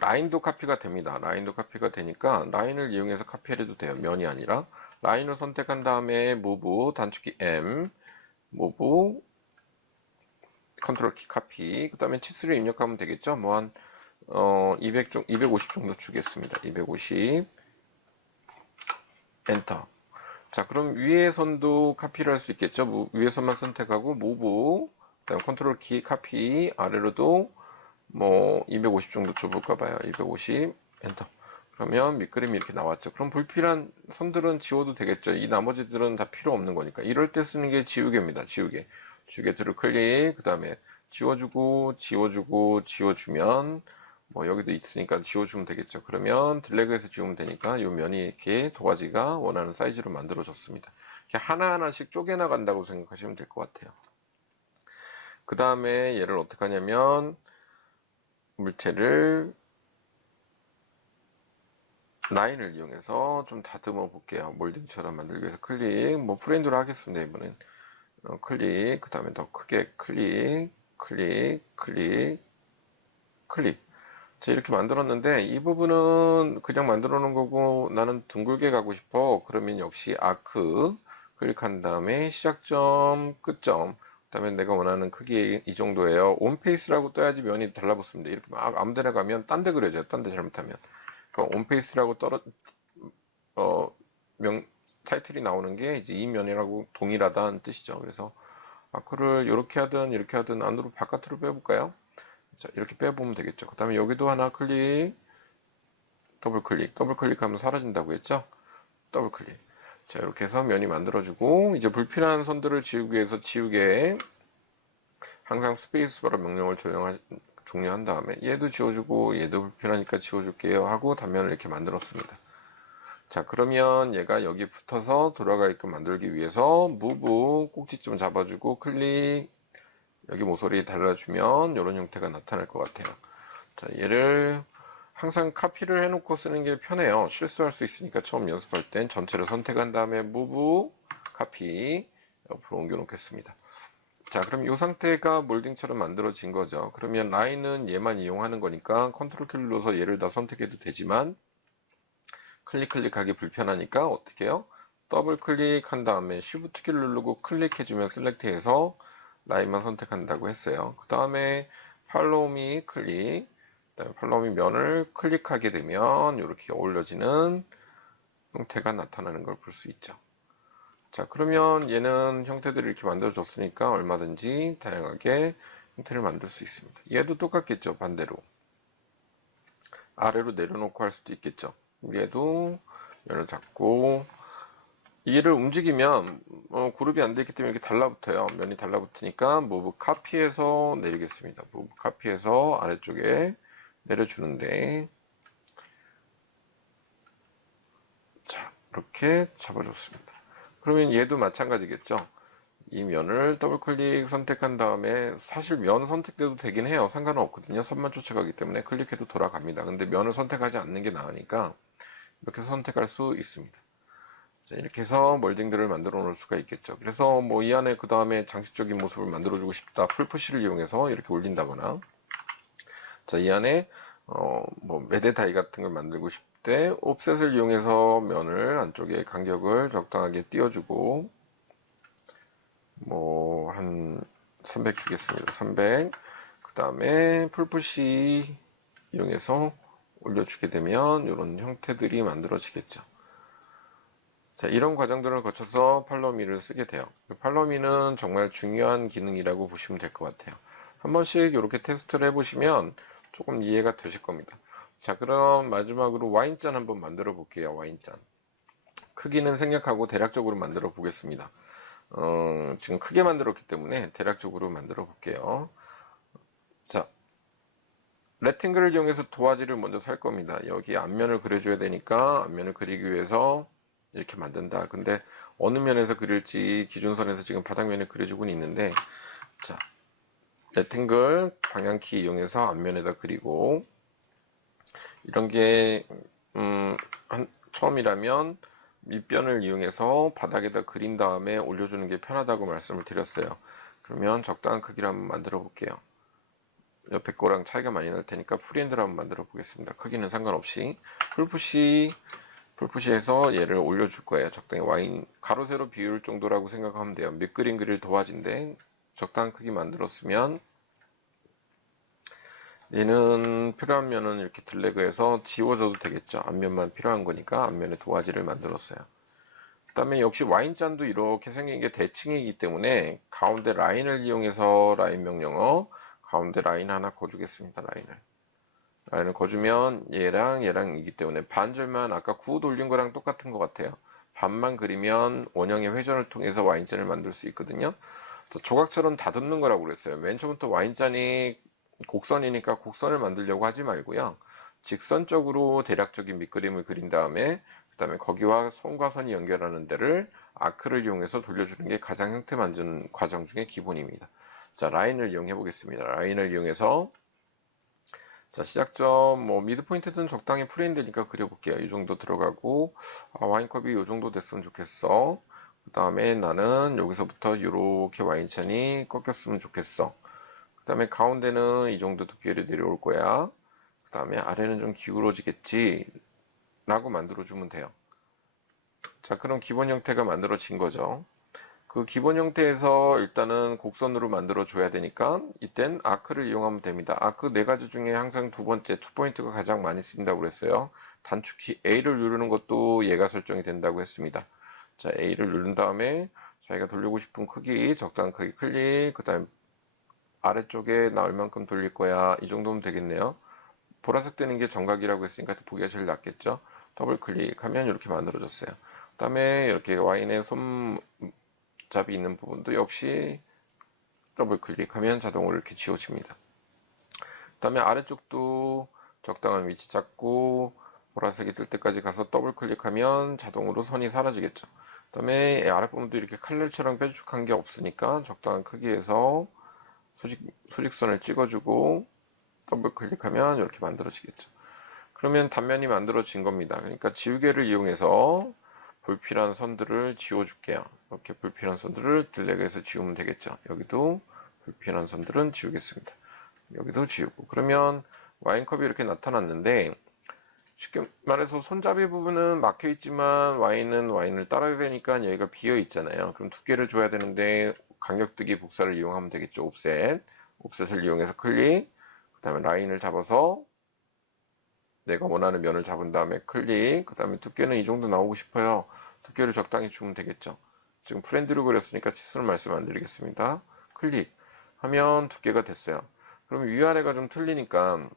라인도 카피가 됩니다. 라인도 카피가 되니까 라인을 이용해서 카피해도 돼요. 면이 아니라 라인을 선택한 다음에 무브 단축키 M 무브 컨트롤 키 카피 그 다음에 치수를 입력하면 되겠죠. 뭐 한 250 정도 주겠습니다. 250 엔터. 자, 그럼 위에 선도 카피를 할 수 있겠죠. 위에 선만 선택하고 무브 그다음 컨트롤 키 카피 아래로도 뭐 250 정도 줘볼까 봐요. 250 엔터. 그러면 밑그림이 이렇게 나왔죠. 그럼 불필요한 선들은 지워도 되겠죠. 이 나머지들은 다 필요 없는 거니까. 이럴 때 쓰는 게 지우개입니다. 지우개. 지우개 들을 클릭, 그 다음에 지워주고, 지워주고, 지워주면, 뭐 여기도 있으니까 지워주면 되겠죠. 그러면 딜래그해서 지우면 되니까 이 면이 이렇게 도화지가 원하는 사이즈로 만들어졌습니다. 이렇게 하나하나씩 쪼개나간다고 생각하시면 될 것 같아요. 그 다음에 얘를 어떻게 하냐면, 물체를 라인을 이용해서 좀 다듬어 볼게요. 몰딩처럼 만들기 위해서 클릭, 뭐 프렌드로 하겠습니다. 이번엔 클릭, 그 다음에 더 크게 클릭, 클릭, 클릭, 클릭. 자, 이렇게 만들었는데 이 부분은 그냥 만들어 놓은 거고 나는 둥글게 가고 싶어. 그러면 역시 아크 클릭한 다음에 시작점, 끝점. 그 다음에 내가 원하는 크기 이 정도예요. 온페이스라고 떠야지 면이 달라붙습니다. 이렇게 막 아무데나 가면 딴 데 그려져요. 딴 데 잘못하면. 그러니까 온페이스라고 어, 타이틀이 나오는 게 이제 이 면이라고 동일하다는 뜻이죠. 그래서 아크를 이렇게 하든 안으로 바깥으로 빼볼까요? 자, 이렇게 빼보면 되겠죠. 그 다음에 여기도 하나 클릭, 더블 클릭, 더블 클릭하면 사라진다고 했죠? 더블 클릭. 자, 이렇게 해서 면이 만들어지고 이제 불필요한 선들을 지우기 위해서 지우개 항상 스페이스바로 명령을 종료한 다음에 얘도 지워주고 얘도 불필요하니까 지워줄게요 하고 단면을 이렇게 만들었습니다. 자, 그러면 얘가 여기 붙어서 돌아가게끔 만들기 위해서 무브 꼭지점 잡아주고 클릭 여기 모서리 달라주면 이런 형태가 나타날 것 같아요. 자, 얘를 항상 카피를 해놓고 쓰는 게 편해요. 실수할 수 있으니까 처음 연습할 땐 전체를 선택한 다음에 무브 카피 옆으로 옮겨 놓겠습니다. 자, 그럼 이 상태가 몰딩처럼 만들어진 거죠. 그러면 라인은 얘만 이용하는 거니까 컨트롤 키를 눌러서 얘를 다 선택해도 되지만 클릭하기 불편하니까 어떻게 해요? 더블 클릭한 다음에 쉬프트 키를 누르고 클릭해주면 셀렉트해서 라인만 선택한다고 했어요. 그 다음에 팔로우 미 클릭, 그다음에 팔로우 미 면을 클릭하게 되면 이렇게 어울려지는 형태가 나타나는 걸 볼 수 있죠. 자, 그러면 얘는 형태들을 이렇게 만들어줬으니까 얼마든지 다양하게 형태를 만들 수 있습니다. 얘도 똑같겠죠, 반대로. 아래로 내려놓고 할 수도 있겠죠. 얘도 면을 잡고 얘를 움직이면 그룹이 안 되기 때문에 이렇게 달라붙어요. 면이 달라붙으니까 무브 카피해서 내리겠습니다. 무브 카피해서 아래쪽에 내려주는데 이렇게 잡아줬습니다. 그러면 얘도 마찬가지겠죠. 이 면을 더블 클릭 선택한 다음에 사실 면 선택돼도 되긴 해요. 상관은 없거든요. 선만 쫓아가기 때문에 클릭해도 돌아갑니다. 근데 면을 선택하지 않는 게 나으니까 이렇게 선택할 수 있습니다. 자, 이렇게 해서 멀딩들을 만들어 놓을 수가 있겠죠. 그래서 뭐 이 안에 그 다음에 장식적인 모습을 만들어 주고 싶다. 풀푸시를 이용해서 이렇게 올린다거나, 자, 이 안에 뭐 매대 다이 같은 걸 만들고 싶을 때 옵셋을 이용해서 면을 안쪽에 간격을 적당하게 띄워주고, 뭐 한 300 주겠습니다. 300. 그 다음에 풀푸시 이용해서 올려주게 되면 이런 형태들이 만들어지겠죠. 자, 이런 과정들을 거쳐서 팔로미를 쓰게 돼요. 팔로미는 정말 중요한 기능이라고 보시면 될 것 같아요. 한 번씩 이렇게 테스트를 해보시면 조금 이해가 되실 겁니다. 자, 그럼 마지막으로 와인잔 한번 만들어 볼게요. 와인잔. 크기는 생략하고 대략적으로 만들어 보겠습니다. 지금 크게 만들었기 때문에 대략적으로 만들어 볼게요. 자, 레팅글을 이용해서 도화지를 먼저 살 겁니다. 여기 앞면을 그려줘야 되니까 앞면을 그리기 위해서 이렇게 만든다. 근데 어느 면에서 그릴지 기준선에서 지금 바닥면에 그려주고는 있는데, 자, 레팅글 방향키 이용해서 앞면에다 그리고, 이런 게 처음이라면 밑변을 이용해서 바닥에다 그린 다음에 올려주는 게 편하다고 말씀을 드렸어요. 그러면 적당한 크기로 한번 만들어 볼게요. 옆에 거랑 차이가 많이 날 테니까 프리핸드로 한번 만들어 보겠습니다. 크기는 상관없이 풀푸시해서 얘를 올려줄 거예요. 적당히 와인 가로 세로 비율 정도라고 생각하면 돼요. 밑그림 그릴 도화지인데 적당한 크기 만들었으면 얘는 필요한 면은 이렇게 드래그해서 지워줘도 되겠죠. 앞면만 필요한 거니까 앞면에 도화지를 만들었어요. 그 다음에 역시 와인잔도 이렇게 생긴 게 대칭이기 때문에 가운데 라인을 이용해서 라인 명령어 가운데 라인 하나 거주겠습니다. 라인을 거주면 얘랑이기 때문에 반절만 아까 구우 돌린 거랑 똑같은 것 같아요. 반만 그리면 원형의 회전을 통해서 와인잔을 만들 수 있거든요. 조각처럼 다듬는 거라고 그랬어요. 맨 처음부터 와인잔이 곡선이니까 곡선을 만들려고 하지 말고요. 직선적으로 대략적인 밑그림을 그린 다음에 그 다음에 거기와 선과 선이 연결하는 데를 아크를 이용해서 돌려주는 게 가장 형태 만드는 과정 중에 기본입니다. 자, 라인을 이용해 보겠습니다. 라인을 이용해서 자, 시작점 뭐 미드포인트든 적당히 프레임되니까 그려볼게요. 이 정도 들어가고 와인컵이 이 정도 됐으면 좋겠어. 그 다음에 나는 여기서부터 이렇게 와인잔이 꺾였으면 좋겠어. 그 다음에 가운데는 이 정도 두께를 내려올 거야. 그 다음에 아래는 좀 기울어지겠지 라고 만들어주면 돼요. 자, 그럼 기본 형태가 만들어진 거죠. 그 기본 형태에서 일단은 곡선으로 만들어 줘야 되니까 이땐 아크를 이용하면 됩니다. 아크 네 가지 중에 항상 두 번째 투포인트가 가장 많이 쓰인다고 그랬어요. 단축키 A를 누르는 것도 얘가 설정이 된다고 했습니다. 자, A를 누른 다음에 자기가 돌리고 싶은 크기, 적당한 크기 클릭, 그 다음에 아래쪽에 나 얼만큼 돌릴 거야. 이 정도면 되겠네요. 보라색 되는 게 정각이라고 했으니까 보기가 제일 낫겠죠. 더블 클릭하면 이렇게 만들어졌어요. 그 다음에 이렇게 와인의 손잡이 있는 부분도 역시 더블 클릭하면 자동으로 이렇게 지워집니다. 그 다음에 아래쪽도 적당한 위치 잡고 보라색이 뜰 때까지 가서 더블 클릭하면 자동으로 선이 사라지겠죠. 그 다음에 아랫부분도 이렇게 칼날처럼 뾰족한 게 없으니까 적당한 크기에서 수직선을 찍어주고 더블 클릭하면 이렇게 만들어지겠죠. 그러면 단면이 만들어진 겁니다. 그러니까 지우개를 이용해서 불필요한 선들을 지워줄게요. 이렇게 불필요한 선들을 드래그해서 지우면 되겠죠. 여기도 불필요한 선들은 지우겠습니다. 여기도 지우고. 그러면 와인컵이 이렇게 나타났는데 쉽게 말해서 손잡이 부분은 막혀 있지만 와인은 와인을 따라야 되니까 여기가 비어 있잖아요. 그럼 두께를 줘야 되는데 간격뜨기 복사를 이용하면 되겠죠. 옵셋을 이용해서 클릭, 그 다음에 라인을 잡아서 내가 원하는 면을 잡은 다음에 클릭, 그 다음에 두께는 이 정도 나오고 싶어요. 두께를 적당히 주면 되겠죠. 지금 프렌드로 그렸으니까 치수는 말씀 안 드리겠습니다. 클릭 하면 두께가 됐어요. 그럼 위아래가 좀 틀리니까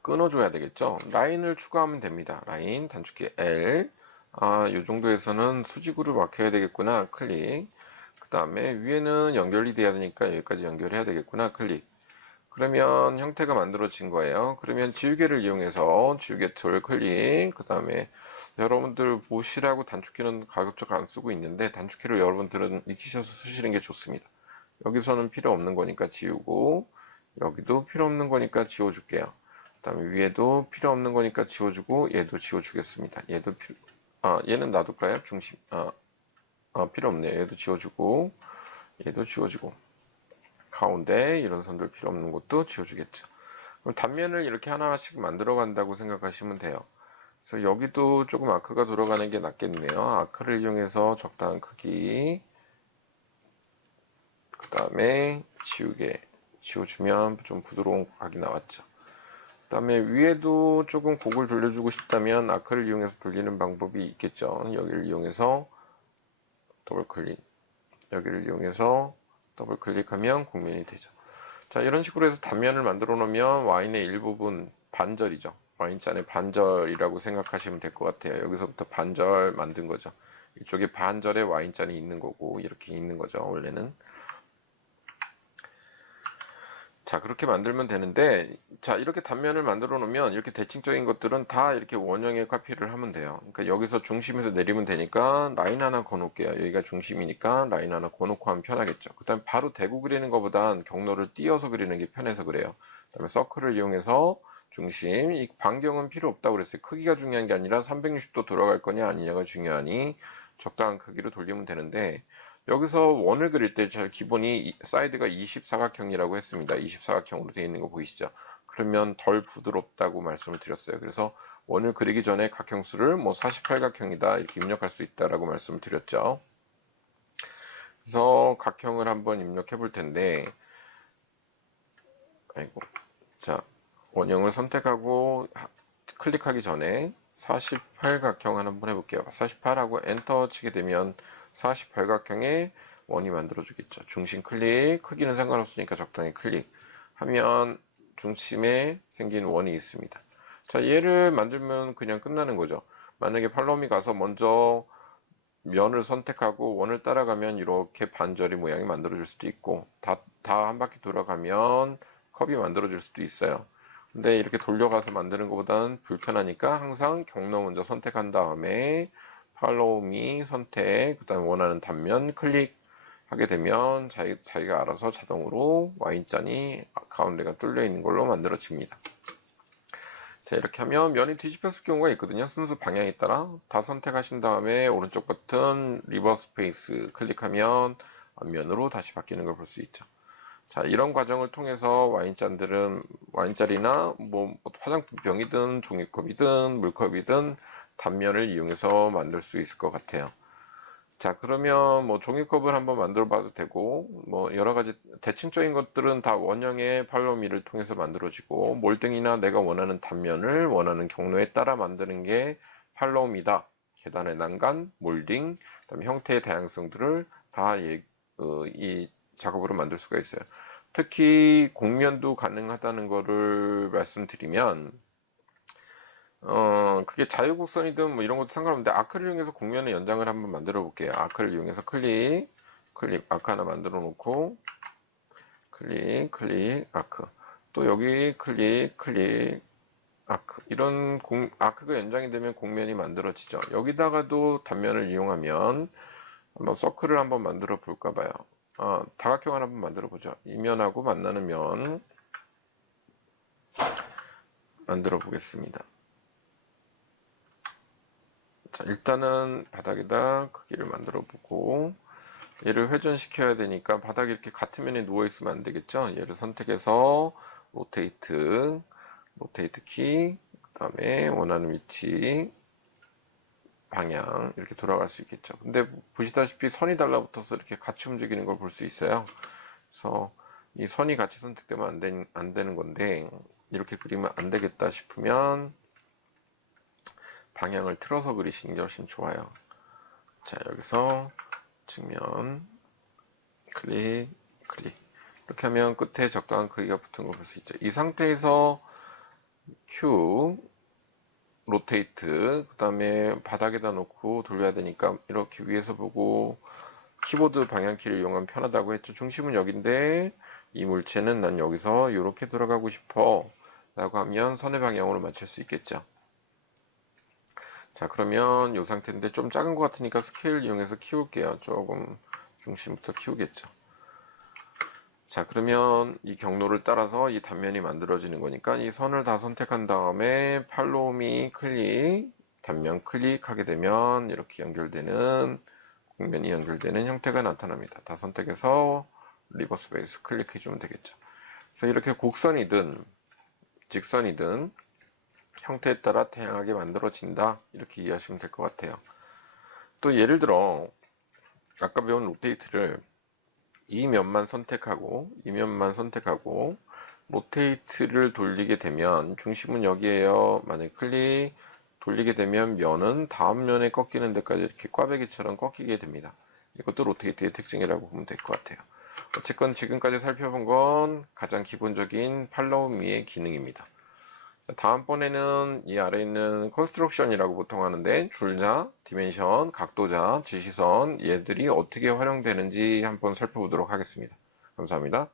끊어줘야 되겠죠. 라인을 추가하면 됩니다. 라인 단축키 L, 이 정도에서는 수직으로 막혀야 되겠구나. 클릭. 그 다음에 위에는 연결이 돼야 되니까 여기까지 연결해야 되겠구나. 클릭. 그러면 형태가 만들어진 거예요. 그러면 지우개를 이용해서 지우개 툴 클릭, 그 다음에 여러분들 보시라고 단축키는 가급적 안 쓰고 있는데 단축키를 여러분들은 익히셔서 쓰시는 게 좋습니다. 여기서는 필요 없는 거니까 지우고, 여기도 필요 없는 거니까 지워줄게요. 그 다음에 위에도 필요 없는 거니까 지워주고, 얘도 지워주겠습니다. 얘는 놔둘까요? 필요 없네요. 얘도 지워주고, 얘도 지워주고. 가운데 이런 선들 필요 없는 것도 지워주겠죠. 그럼 단면을 이렇게 하나하나씩 만들어 간다고 생각하시면 돼요. 그래서 여기도 조금 아크가 돌아가는 게 낫겠네요. 아크를 이용해서 적당한 크기, 그 다음에 지워주면 좀 부드러운 각이 나왔죠. 그 다음에 위에도 조금 곡을 돌려주고 싶다면 아크를 이용해서 돌리는 방법이 있겠죠. 여기를 이용해서 더블 클릭, 여기를 이용해서 더블 클릭하면 곡면이 되죠. 자, 이런 식으로 해서 단면을 만들어 놓으면 와인의 일부분 반절이죠. 와인잔의 반절이라고 생각하시면 될 것 같아요. 여기서부터 반절 만든 거죠. 이쪽에 반절의 와인잔이 있는 거고 이렇게 있는 거죠. 원래는. 자, 그렇게 만들면 되는데, 자, 이렇게 단면을 만들어 놓으면 이렇게 대칭적인 것들은 다 이렇게 원형의 카피를 하면 돼요. 그러니까 여기서 중심에서 내리면 되니까 라인 하나 그어놓을게요. 여기가 중심이니까 라인 하나 그어놓고 하면 편하겠죠. 그 다음에 바로 대고 그리는 것보단 경로를 띄어서 그리는 게 편해서 그래요. 그 다음에 서클을 이용해서 중심, 이 반경은 필요 없다고 그랬어요. 크기가 중요한 게 아니라 360도 돌아갈 거냐 아니냐가 중요하니 적당한 크기로 돌리면 되는데, 여기서 원을 그릴 때 기본이 사이드가 24각형이라고 했습니다. 24각형으로 되어 있는 거 보이시죠? 그러면 덜 부드럽다고 말씀을 드렸어요. 그래서 원을 그리기 전에 각형수를 뭐 48각형이다 이렇게 입력할 수 있다라고 말씀을 드렸죠. 그래서 각형을 한번 입력해 볼 텐데, 아이고, 자, 원형을 선택하고 클릭하기 전에 48각형 한번 해볼게요. 48하고 엔터 치게 되면 48각형의 원이 만들어주겠죠. 중심 클릭, 크기는 상관없으니까 적당히 클릭하면 중심에 생긴 원이 있습니다. 자, 얘를 만들면 그냥 끝나는 거죠. 만약에 팔로미 가서 먼저 면을 선택하고 원을 따라가면 이렇게 반절이 모양이 만들어질 수도 있고 다 한 바퀴 돌아가면 컵이 만들어질 수도 있어요. 근데 이렇게 돌려가서 만드는 것보다는 불편하니까 항상 경로 먼저 선택한 다음에 팔로우 미 선택, 그 다음에 원하는 단면 클릭하게 되면 자기가 알아서 자동으로 와인잔이 가운데가 뚫려 있는 걸로 만들어집니다. 자, 이렇게 하면 면이 뒤집혔을 경우가 있거든요. 순수 방향에 따라 다 선택하신 다음에 오른쪽 버튼 리버스 페이스 클릭하면 앞면으로 다시 바뀌는 걸 볼 수 있죠. 자, 이런 과정을 통해서 와인잔이나 뭐 화장품병이든 종이컵이든 물컵이든 단면을 이용해서 만들 수 있을 것 같아요. 자, 그러면 뭐 종이컵을 한번 만들어 봐도 되고, 뭐 여러 가지 대칭적인 것들은 다 원형의 팔로미를 통해서 만들어지고, 몰딩이나 내가 원하는 단면을 원하는 경로에 따라 만드는 게 팔로미다. 계단의 난간, 몰딩, 그다음에 형태의 다양성들을 다 이 작업으로 만들 수가 있어요. 특히 곡면도 가능하다는 거를 말씀드리면, 그게 자유곡선이든 뭐 이런 것도 상관없는데 아크를 이용해서 곡면의 연장을 한번 만들어 볼게요. 아크를 이용해서 클릭, 아크 하나 만들어 놓고, 클릭, 아크. 또 여기 클릭, 아크. 아크가 연장이 되면 곡면이 만들어지죠. 여기다가도 단면을 이용하면 한번 서클을 한번 만들어 볼까 봐요. 다각형을 한번 만들어 보죠. 이면하고 만나는 면 만들어 보겠습니다. 자, 일단은 바닥에다 크기를 만들어 보고 얘를 회전시켜야 되니까 바닥에 이렇게 같은 면에 누워 있으면 안 되겠죠. 얘를 선택해서 로테이트 키, 그 다음에 원하는 위치 방향 이렇게 돌아갈 수 있겠죠. 근데 보시다시피 선이 달라붙어서 이렇게 같이 움직이는 걸 볼 수 있어요. 그래서 이 선이 같이 선택되면 안 되는 건데 이렇게 그리면 안 되겠다 싶으면 방향을 틀어서 그리시는 게 훨씬 좋아요. 자, 여기서 측면 클릭 이렇게 하면 끝에 적당한 크기가 붙은 걸 볼 수 있죠. 이 상태에서 Q 로테이트 그 다음에 바닥에다 놓고 돌려야 되니까 이렇게 위에서 보고 키보드 방향키를 이용하면 편하다고 했죠. 중심은 여기인데 이 물체는 난 여기서 이렇게 돌아가고 싶어 라고 하면 선의 방향으로 맞출 수 있겠죠. 자, 그러면 이 상태인데 좀 작은 것 같으니까 스케일 이용해서 키울게요. 조금 중심부터 키우겠죠. 자, 그러면 이 경로를 따라서 이 단면이 만들어지는 거니까 이 선을 다 선택한 다음에 팔로우 미 클릭, 단면 클릭하게 되면 이렇게 연결되는 곡면이 연결되는 형태가 나타납니다. 다 선택해서 리버스 베이스 클릭해 주면 되겠죠. 그래서 이렇게 곡선이든 직선이든 형태에 따라 다양하게 만들어진다. 이렇게 이해하시면 될 것 같아요. 또 예를 들어 아까 배운 로테이트를 이 면만 선택하고 이 면만 선택하고 로테이트를 돌리게 되면 중심은 여기에요. 만약 클릭 돌리게 되면 면은 다음 면에 꺾이는 데까지 이렇게 꽈배기처럼 꺾이게 됩니다. 이것도 로테이트의 특징이라고 보면 될 것 같아요. 어쨌건 지금까지 살펴본 건 가장 기본적인 팔로우 미의 기능입니다. 자, 다음번에는 이 아래에 있는 컨스트럭션이라고 보통 하는데 줄자, 디멘션, 각도자, 지시선 얘들이 어떻게 활용되는지 한번 살펴보도록 하겠습니다. 감사합니다.